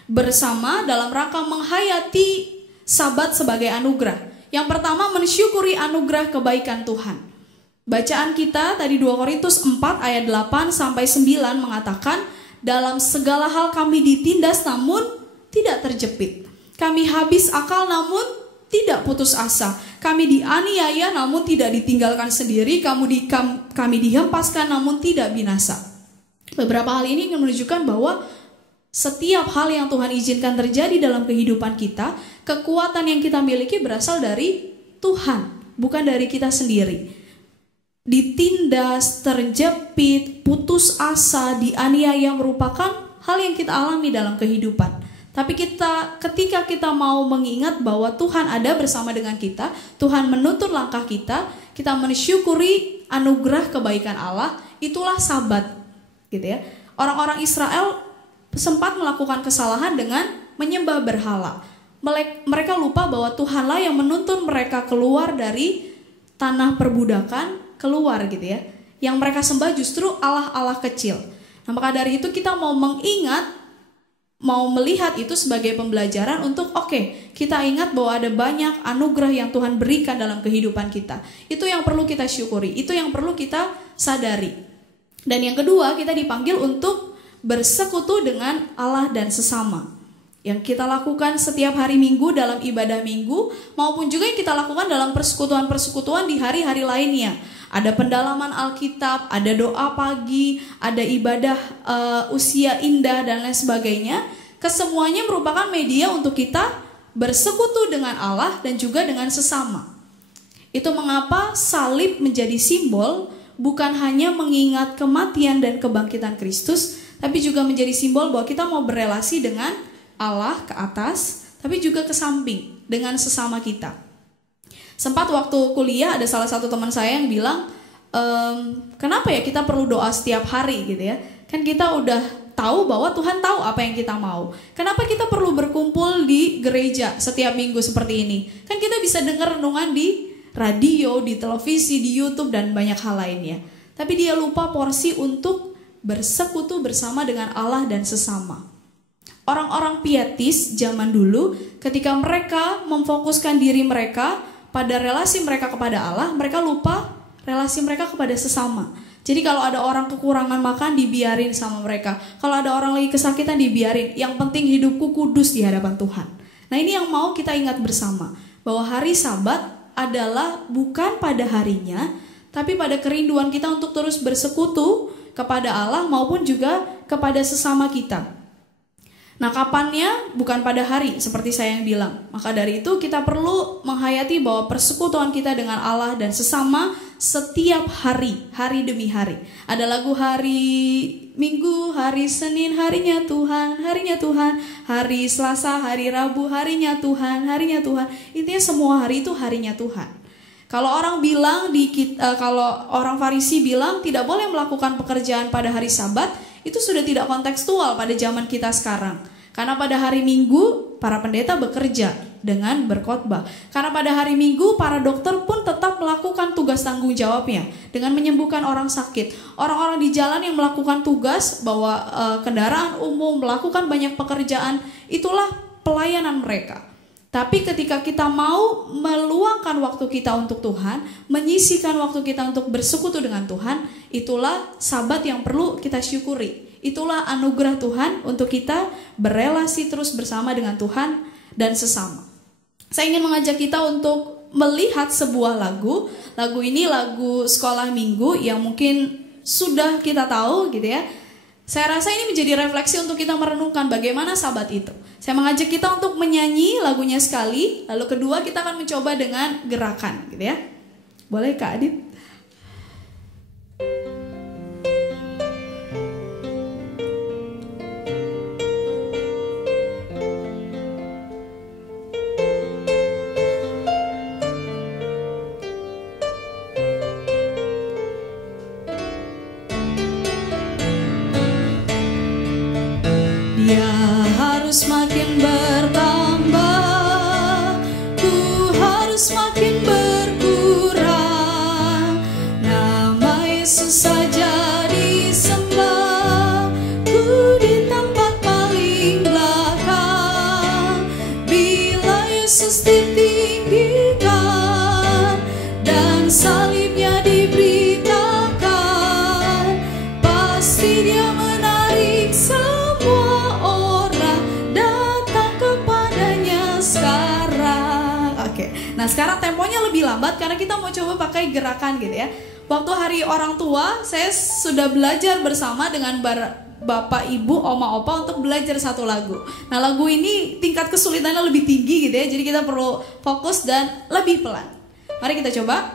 bersama dalam rangka menghayati Sabat sebagai anugerah. Yang pertama, mensyukuri anugerah kebaikan Tuhan. Bacaan kita tadi 2 Korintus 4 ayat 8 sampai 9 mengatakan, dalam segala hal kami ditindas namun tidak terjepit. Kami habis akal namun tidak putus asa. Kami dianiaya namun tidak ditinggalkan sendiri. Kami dihempaskan namun tidak binasa. Beberapa hal ini menunjukkan bahwa setiap hal yang Tuhan izinkan terjadi dalam kehidupan kita, kekuatan yang kita miliki berasal dari Tuhan, bukan dari kita sendiri. Ditindas, terjepit, putus asa, dianiaya merupakan hal yang kita alami dalam kehidupan. Tapi ketika kita mau mengingat bahwa Tuhan ada bersama dengan kita, Tuhan menuntun langkah kita mensyukuri anugerah kebaikan Allah, itulah Sabat, gitu ya. Orang-orang Israel sempat melakukan kesalahan dengan menyembah berhala. Mereka lupa bahwa Tuhanlah yang menuntun mereka keluar dari tanah perbudakan, keluar gitu ya. Yang mereka sembah justru Allah-Allah kecil. Nah, maka dari itu kita mau mengingat, mau melihat itu sebagai pembelajaran untuk kita ingat bahwa ada banyak anugerah yang Tuhan berikan dalam kehidupan kita. Itu yang perlu kita syukuri, itu yang perlu kita sadari. Dan yang kedua, kita dipanggil untuk bersekutu dengan Allah dan sesama. Yang kita lakukan setiap hari Minggu dalam ibadah Minggu, maupun juga yang kita lakukan dalam persekutuan-persekutuan di hari-hari lainnya. Ada pendalaman Alkitab, ada doa pagi, ada ibadah usia indah dan lain sebagainya. Kesemuanya merupakan media untuk kita bersekutu dengan Allah dan juga dengan sesama. Itu mengapa salib menjadi simbol bukan hanya mengingat kematian dan kebangkitan Kristus, tapi juga menjadi simbol bahwa kita mau berelasi dengan Allah ke atas, tapi juga ke samping dengan sesama kita. Sempat waktu kuliah ada salah satu teman saya yang bilang, kenapa ya kita perlu doa setiap hari gitu ya? Kan kita udah tahu bahwa Tuhan tahu apa yang kita mau. Kenapa kita perlu berkumpul di gereja setiap minggu seperti ini? Kan kita bisa dengar renungan di radio, di televisi, di YouTube dan banyak hal lainnya. Tapi dia lupa porsi untuk bersekutu bersama dengan Allah dan sesama. Orang-orang pietis zaman dulu ketika mereka memfokuskan diri mereka pada relasi mereka kepada Allah, mereka lupa relasi mereka kepada sesama. Jadi kalau ada orang kekurangan makan, dibiarin sama mereka. Kalau ada orang lagi kesakitan, dibiarin. Yang penting hidupku kudus di hadapan Tuhan. Nah, ini yang mau kita ingat bersama. Bahwa hari Sabat adalah bukan pada harinya, tapi pada kerinduan kita untuk terus bersekutu kepada Allah maupun juga kepada sesama kita. Nah, kapannya? Bukan pada hari, seperti saya yang bilang. Maka dari itu kita perlu menghayati bahwa persekutuan kita dengan Allah dan sesama setiap hari, hari demi hari. Ada lagu hari Minggu, hari Senin, harinya Tuhan, harinya Tuhan. Hari Selasa, hari Rabu, harinya Tuhan, harinya Tuhan. Intinya semua hari itu harinya Tuhan. Kalau orang bilang kalau orang Farisi bilang tidak boleh melakukan pekerjaan pada hari Sabat, itu sudah tidak kontekstual pada zaman kita sekarang. Karena pada hari Minggu para pendeta bekerja dengan berkhotbah. Karena pada hari Minggu para dokter pun tetap melakukan tugas tanggung jawabnya dengan menyembuhkan orang sakit. Orang-orang di jalan yang melakukan tugas bawa kendaraan umum, melakukan banyak pekerjaan, itulah pelayanan mereka. Tapi ketika kita mau meluangkan waktu kita untuk Tuhan, menyisihkan waktu kita untuk bersekutu dengan Tuhan, itulah Sabat yang perlu kita syukuri. Itulah anugerah Tuhan untuk kita berelasi terus bersama dengan Tuhan dan sesama. Saya ingin mengajak kita untuk melihat sebuah lagu. Lagu ini lagu sekolah minggu yang mungkin sudah kita tahu gitu ya. Saya rasa ini menjadi refleksi untuk kita merenungkan bagaimana Sabat itu. Saya mengajak kita untuk menyanyi lagunya sekali, lalu kedua kita akan mencoba dengan gerakan gitu ya. Boleh Kak Adit? Dia harus makin bertambah, ku harus makin berkurang. Nama Yesus saja disembah, ku di tempat paling belakang. Bila Yesus ditinggikan dan salibnya diberitakan, pasti Dia menarik semua orang datang kepadanya sekarang. Oke, nah sekarang temponya lebih lambat karena kita mau coba pakai gerakan gitu ya. Waktu hari orang tua, saya sudah belajar bersama dengan bapak, ibu, oma, opa untuk belajar satu lagu. Nah lagu ini tingkat kesulitannya lebih tinggi gitu ya, jadi kita perlu fokus dan lebih pelan. Mari kita coba.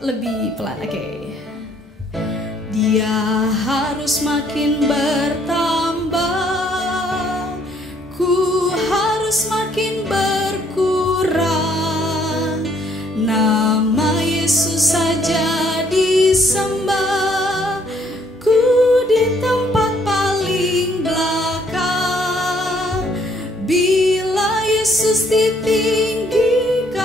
Lebih pelan, oke. Dia harus makin bertambah, ku harus makin berkurang. Nama Yesus saja disembah, ku di tempat paling belakang. Bila Yesus ditinggikan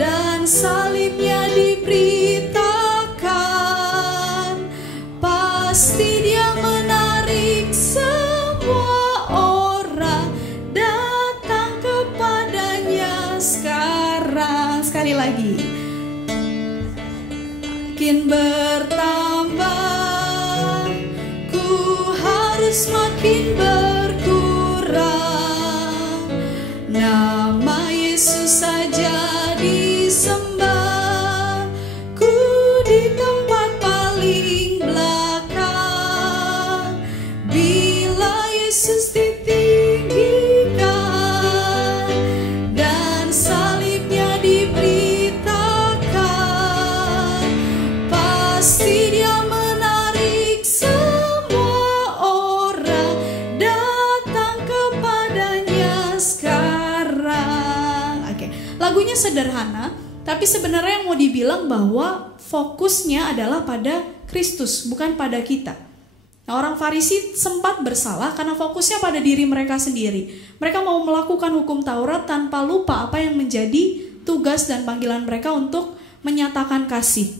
dan salibnya diberitakan, pasti Dia menarik semua orang datang kepadanya sekarang. Sekali lagi. Makin bertambah, ku harus makin berkurang. Nama Yesus saja disembah, ku di tempat paling belakang. Bila Yesus ditinggikan dan salibnya diberitakan, pasti Dia menarik semua orang datang kepadanya sekarang. Oke, lagunya sederhana, tapi sebenarnya yang mau dibilang bahwa fokusnya adalah pada Kristus, bukan pada kita. Nah, orang Farisi sempat bersalah karena fokusnya pada diri mereka sendiri. Mereka mau melakukan hukum Taurat tanpa lupa apa yang menjadi tugas dan panggilan mereka untuk menyatakan kasih.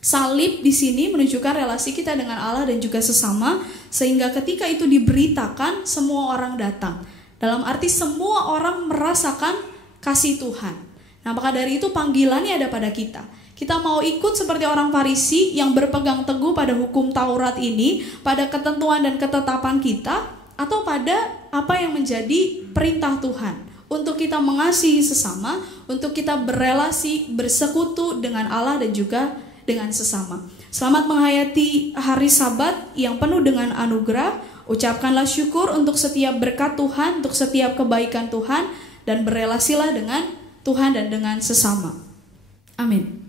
Salib di sini menunjukkan relasi kita dengan Allah dan juga sesama, sehingga ketika itu diberitakan, semua orang datang. Dalam arti semua orang merasakan kasih Tuhan. Nah, maka dari itu panggilannya ada pada kita. Kita mau ikut seperti orang Farisi yang berpegang teguh pada hukum Taurat ini, pada ketentuan dan ketetapan kita, atau pada apa yang menjadi perintah Tuhan untuk kita mengasihi sesama, untuk kita berelasi, bersekutu dengan Allah dan juga dengan sesama. Selamat menghayati hari Sabat yang penuh dengan anugerah. Ucapkanlah syukur untuk setiap berkat Tuhan, untuk setiap kebaikan Tuhan, dan berelasilah dengan Tuhan dan dengan sesama. Amin.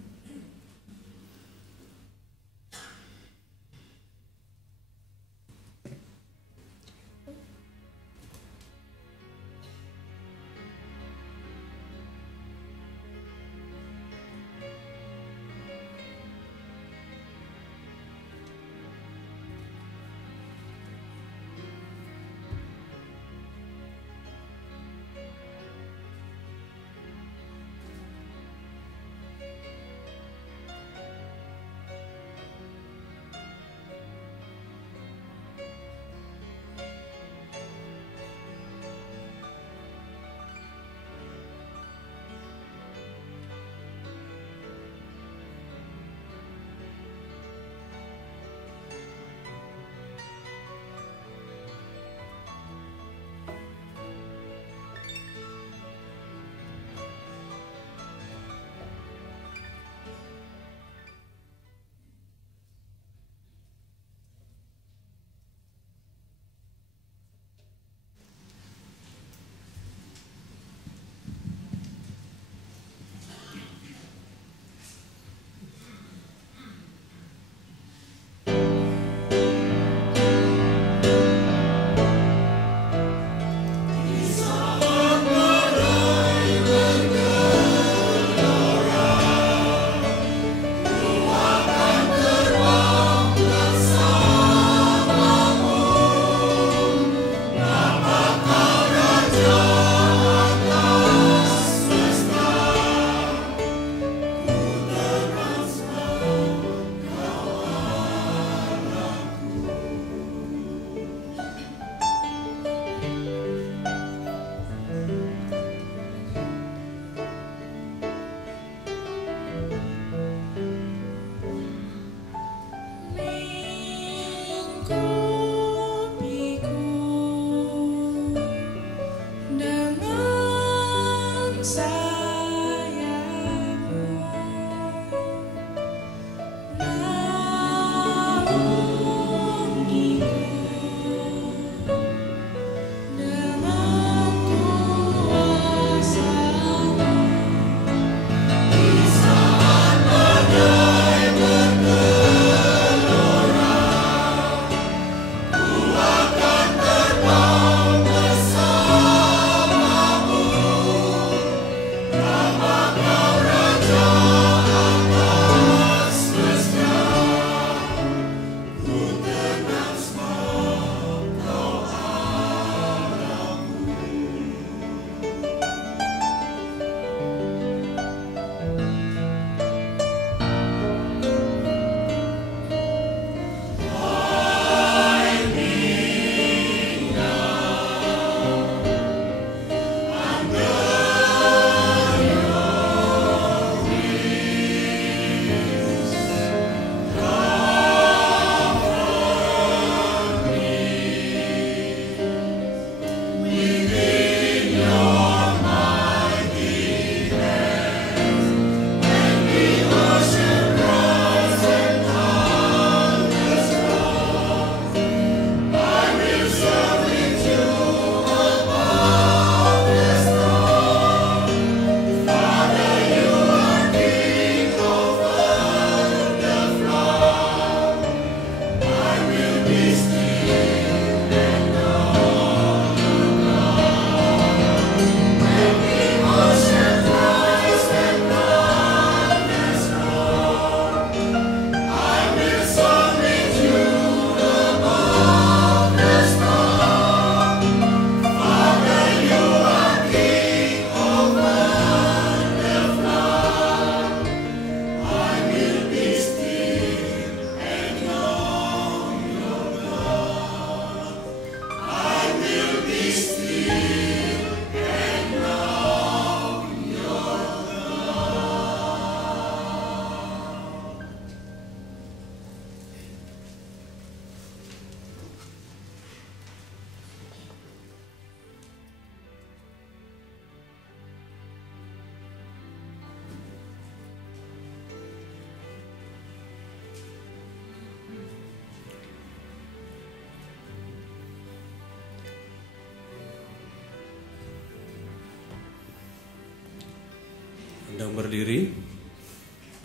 Undang berdiri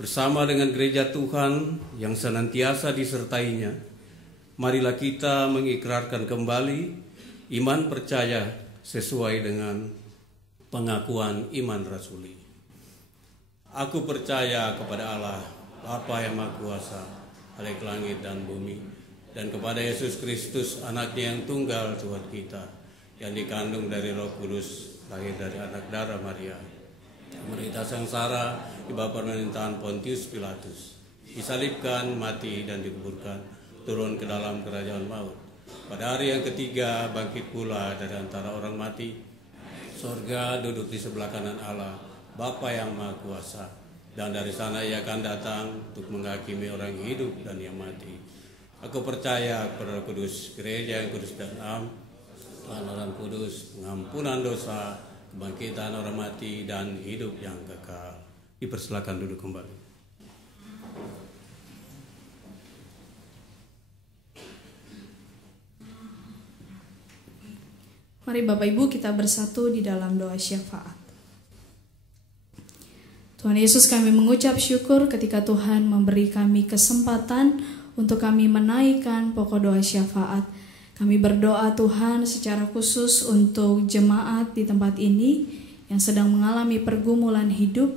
bersama dengan gereja Tuhan yang senantiasa disertainya. Marilah kita mengikrarkan kembali iman percaya sesuai dengan pengakuan iman rasuli. Aku percaya kepada Allah, Bapa yang Maha Kuasa, Khalik langit dan bumi, dan kepada Yesus Kristus, anaknya yang tunggal Tuhan kita, yang dikandung dari Roh Kudus, lahir dari anak darah Maria, menderita sengsara di bawah pemerintahan Pontius Pilatus, disalibkan, mati dan dikuburkan, turun ke dalam kerajaan maut. Pada hari yang ketiga bangkit pula dari antara orang mati, sorga duduk di sebelah kanan Allah, Bapa yang Maha Kuasa, dan dari sana ia akan datang untuk menghakimi orang yang hidup dan yang mati. Aku percaya kepada Roh Kudus, gereja yang kudus dan am, Tuhan orang kudus, pengampunan dosa, kebangkitan orang mati, dan hidup yang kekal. Dipersilakan duduk kembali. Mari Bapak Ibu kita bersatu di dalam doa syafaat. Tuhan Yesus, kami mengucap syukur ketika Tuhan memberi kami kesempatan untuk kami menaikkan pokok doa syafaat. Kami berdoa Tuhan secara khusus untuk jemaat di tempat ini yang sedang mengalami pergumulan hidup,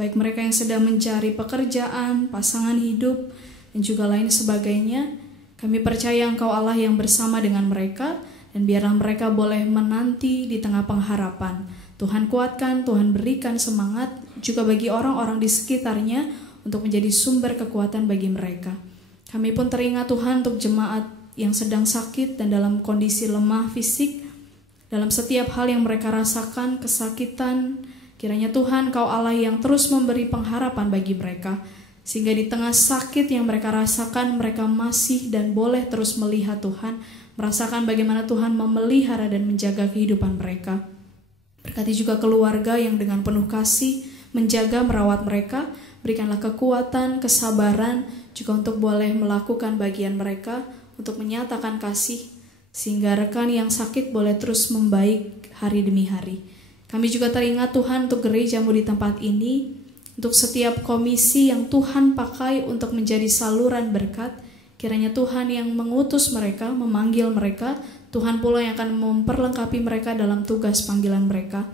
baik mereka yang sedang mencari pekerjaan, pasangan hidup, dan juga lain sebagainya. Kami percaya Engkau Allah yang bersama dengan mereka, dan biarlah mereka boleh menanti di tengah pengharapan. Tuhan kuatkan, Tuhan berikan semangat juga bagi orang-orang di sekitarnya untuk menjadi sumber kekuatan bagi mereka. Kami pun teringat Tuhan untuk jemaat yang sedang sakit dan dalam kondisi lemah fisik, dalam setiap hal yang mereka rasakan, kesakitan. Kiranya Tuhan, Kau Allah yang terus memberi pengharapan bagi mereka, sehingga di tengah sakit yang mereka rasakan, mereka masih dan boleh terus melihat Tuhan, merasakan bagaimana Tuhan memelihara dan menjaga kehidupan mereka. Berkati juga keluarga yang dengan penuh kasih menjaga merawat mereka. Berikanlah kekuatan, kesabaran juga untuk boleh melakukan bagian mereka untuk menyatakan kasih, sehingga rekan yang sakit boleh terus membaik hari demi hari. Kami juga teringat Tuhan untuk gereja-Mu di tempat ini, untuk setiap komisi yang Tuhan pakai untuk menjadi saluran berkat. Kiranya Tuhan yang mengutus mereka, memanggil mereka, Tuhan pula yang akan memperlengkapi mereka dalam tugas panggilan mereka.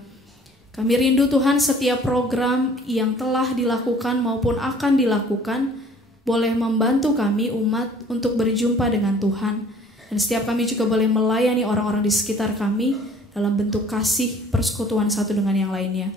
Kami rindu Tuhan setiap program yang telah dilakukan maupun akan dilakukan boleh membantu kami umat untuk berjumpa dengan Tuhan. Dan setiap kami juga boleh melayani orang-orang di sekitar kami dalam bentuk kasih persekutuan satu dengan yang lainnya.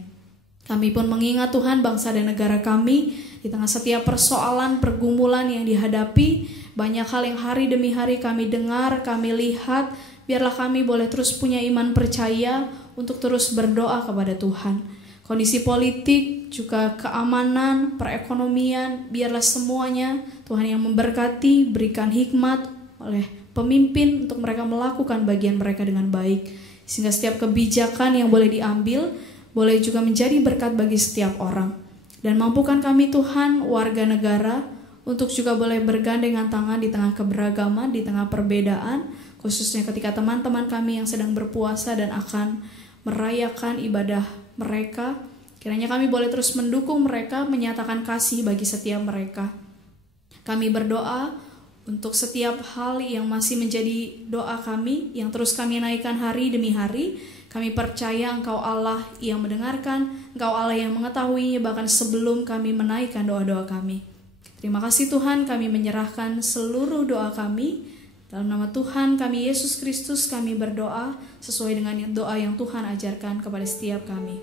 Kami pun mengingat Tuhan bangsa dan negara kami di tengah setiap persoalan, pergumulan yang dihadapi. Banyak hal yang hari demi hari kami dengar, kami lihat. Biarlah kami boleh terus punya iman percaya untuk terus berdoa kepada Tuhan. Kondisi politik, juga keamanan, perekonomian, biarlah semuanya Tuhan yang memberkati, berikan hikmat oleh pemimpin untuk mereka melakukan bagian mereka dengan baik. Sehingga setiap kebijakan yang boleh diambil, boleh juga menjadi berkat bagi setiap orang. Dan mampukan kami Tuhan, warga negara, untuk juga boleh bergandengan tangan di tengah keberagaman, di tengah perbedaan, khususnya ketika teman-teman kami yang sedang berpuasa dan akan merayakan ibadah mereka. Kiranya kami boleh terus mendukung mereka, menyatakan kasih bagi setiap mereka. Kami berdoa untuk setiap hal yang masih menjadi doa kami, yang terus kami naikkan hari demi hari. Kami percaya Engkau Allah yang mendengarkan, Engkau Allah yang mengetahuinya bahkan sebelum kami menaikkan doa-doa kami. Terima kasih Tuhan, kami menyerahkan seluruh doa kami. Dalam nama Tuhan kami Yesus Kristus kami berdoa sesuai dengan doa yang Tuhan ajarkan kepada setiap kami.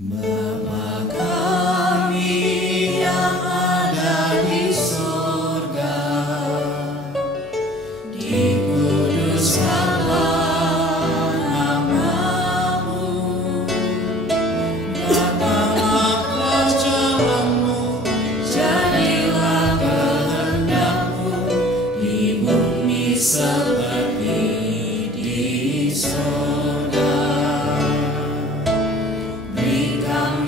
Bapa kami yang ada di surga, dikuduskanlah nama-Mu, datanglah kerajaan-Mu, jadilah kehendak-Mu di bumi seperti di surga. Berikan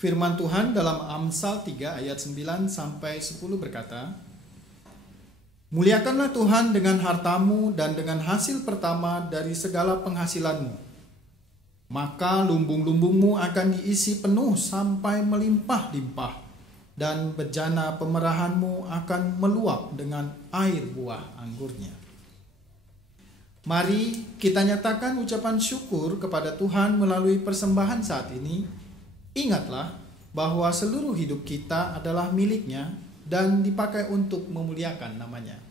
Firman Tuhan dalam Amsal 3 ayat 9 sampai 10 berkata, "Muliakanlah Tuhan dengan hartamu dan dengan hasil pertama dari segala penghasilanmu. Maka lumbung-lumbungmu akan diisi penuh sampai melimpah-limpah, dan bejana pemerahanmu akan meluap dengan air buah anggurnya." Mari kita nyatakan ucapan syukur kepada Tuhan melalui persembahan saat ini. Ingatlah bahwa seluruh hidup kita adalah milik-Nya dan dipakai untuk memuliakan nama-Nya.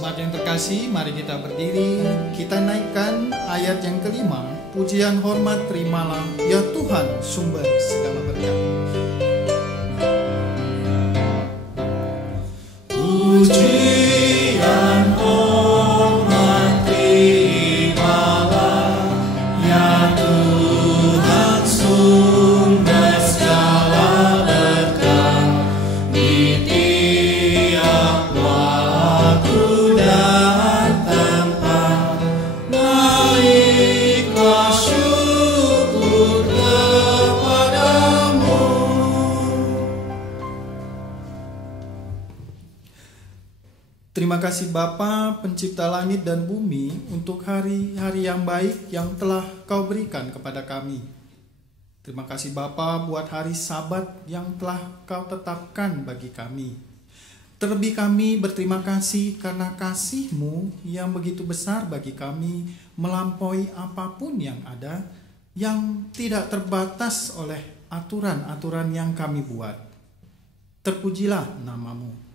Jemaat yang terkasih, mari kita berdiri, kita naikkan ayat yang kelima. Pujian hormat terimalah, ya Tuhan sumber segala berkat. Pujian hormat terimalah, ya Tuhan sumber segala berkat. Di tiap waktu dan tempat, naiklah syukur kepadamu. Terima kasih Bapa, pencipta langit dan bumi, untuk hari-hari yang baik yang telah Kau berikan kepada kami. Terima kasih Bapa buat hari Sabat yang telah Kau tetapkan bagi kami. Terlebih kami berterima kasih karena kasih-Mu yang begitu besar bagi kami, melampaui apapun yang ada, yang tidak terbatas oleh aturan-aturan yang kami buat. Terpujilah nama-Mu.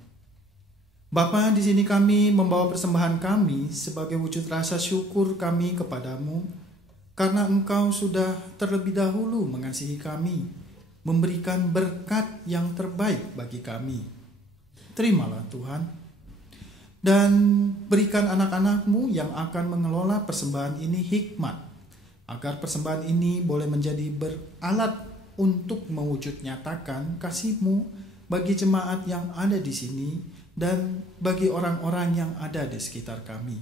Bapa, di sini kami membawa persembahan kami sebagai wujud rasa syukur kami kepadamu, karena Engkau sudah terlebih dahulu mengasihi kami, memberikan berkat yang terbaik bagi kami. Terimalah Tuhan, dan berikan anak-anak-Mu yang akan mengelola persembahan ini hikmat, agar persembahan ini boleh menjadi beralat untuk mewujud nyatakan kasih-Mu bagi jemaat yang ada di sini, dan bagi orang-orang yang ada di sekitar kami.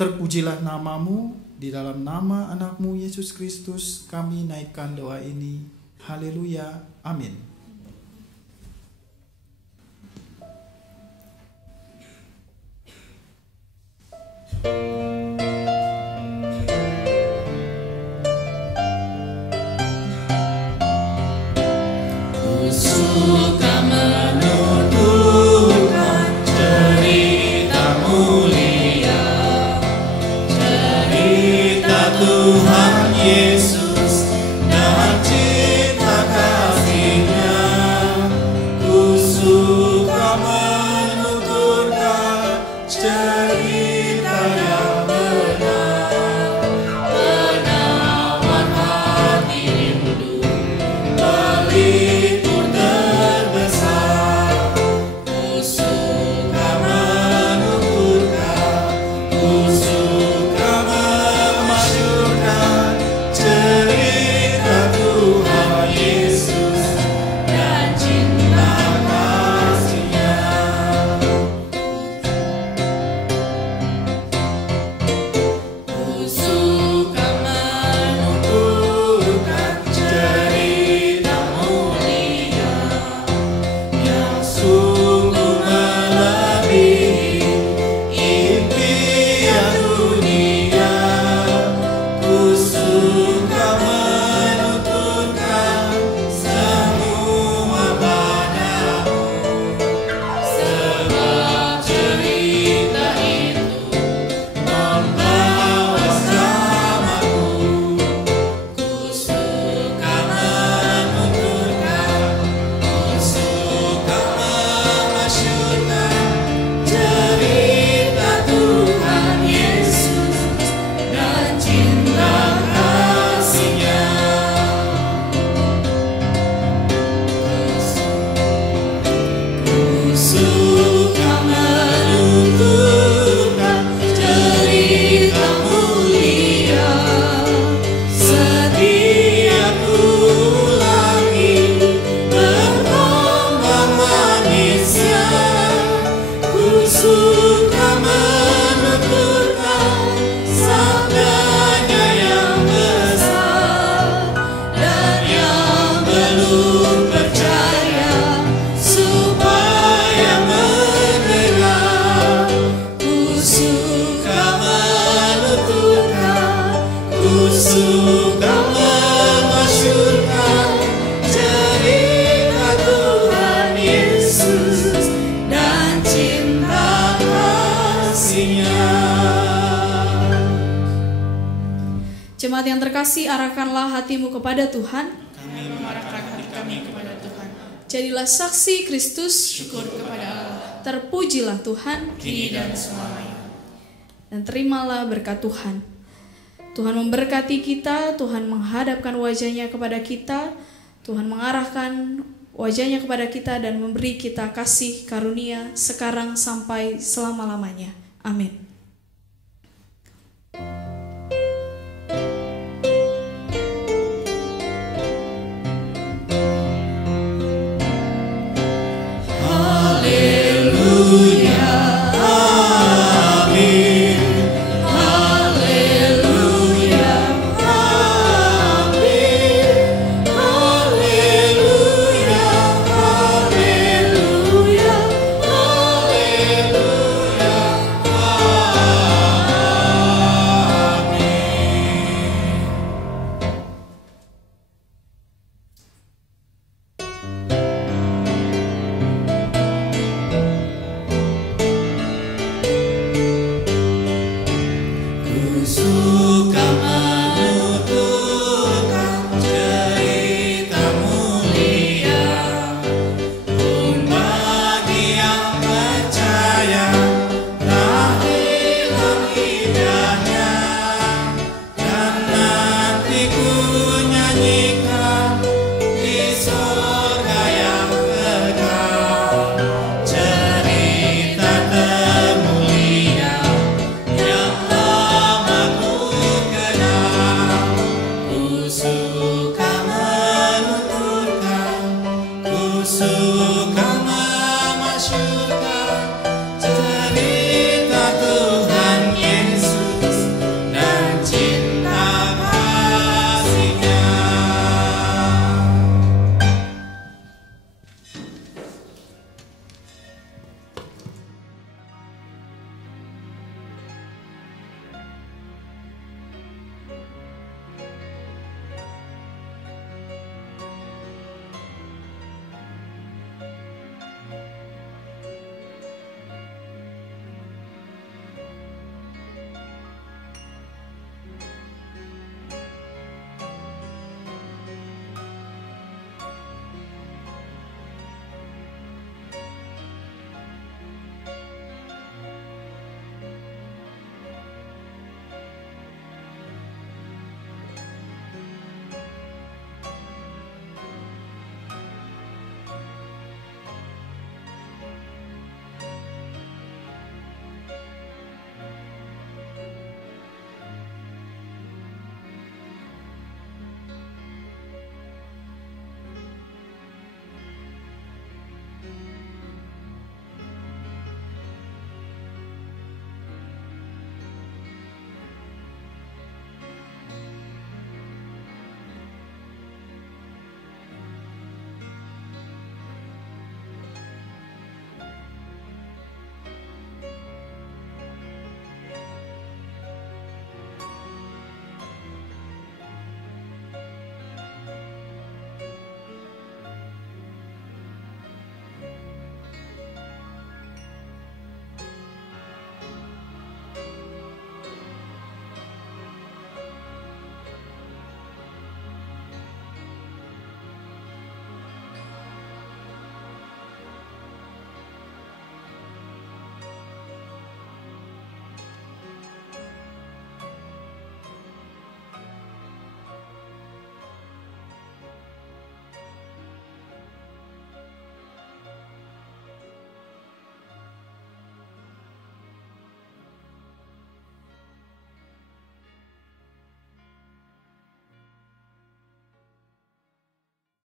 Terpujilah nama-Mu, di dalam nama anak-Mu Yesus Kristus kami naikkan doa ini. Haleluya, amin. Suka menuturkan cerita mulia, cerita Tuhan Yesus dan cinta kasih-Nya. Ku suka menuturkan cerita yang benar, penawar hati rindu, pelipur terbesar. Ku suka menuturkan, ku suka memasyurkan cerita Tuhan Yesus dan cinta kasih-Nya. Ku suka menuturkan cerita mulia yang sungguh melebihi impian dunia. Ku suka menuturkan semua padamu, sebab cerita itu membawa selamatku. Ku suka menuturkan, ku suka memasyurkan cerita Tuhan Yesus dan cinta kasih-Nya. Ku suka menuturkan cerita mulia, setiap ulangi berkembang manisnya. Ku suka menuturkan sabdanya yang besar, dan yang belum percaya supaya mendengar. Ku suka menuturkan, ku suka memasyurkan cerita Tuhan Yesus dan cinta kasih-Nya. Jemaat yang terkasih, arahkanlah hatimu kepada Tuhan. Kami mengarahkan hati kami kepada Tuhan. Jadilah saksi Kristus. Syukur kepada Allah. Terpujilah Tuhan, kini dan selamanya. dan terimalah berkat Tuhan. Tuhan memberkati kita, Tuhan menghadapkan wajahnya kepada kita, Tuhan mengarahkan wajahnya kepada kita dan memberi kita kasih karunia sekarang sampai selama-lamanya. Amin.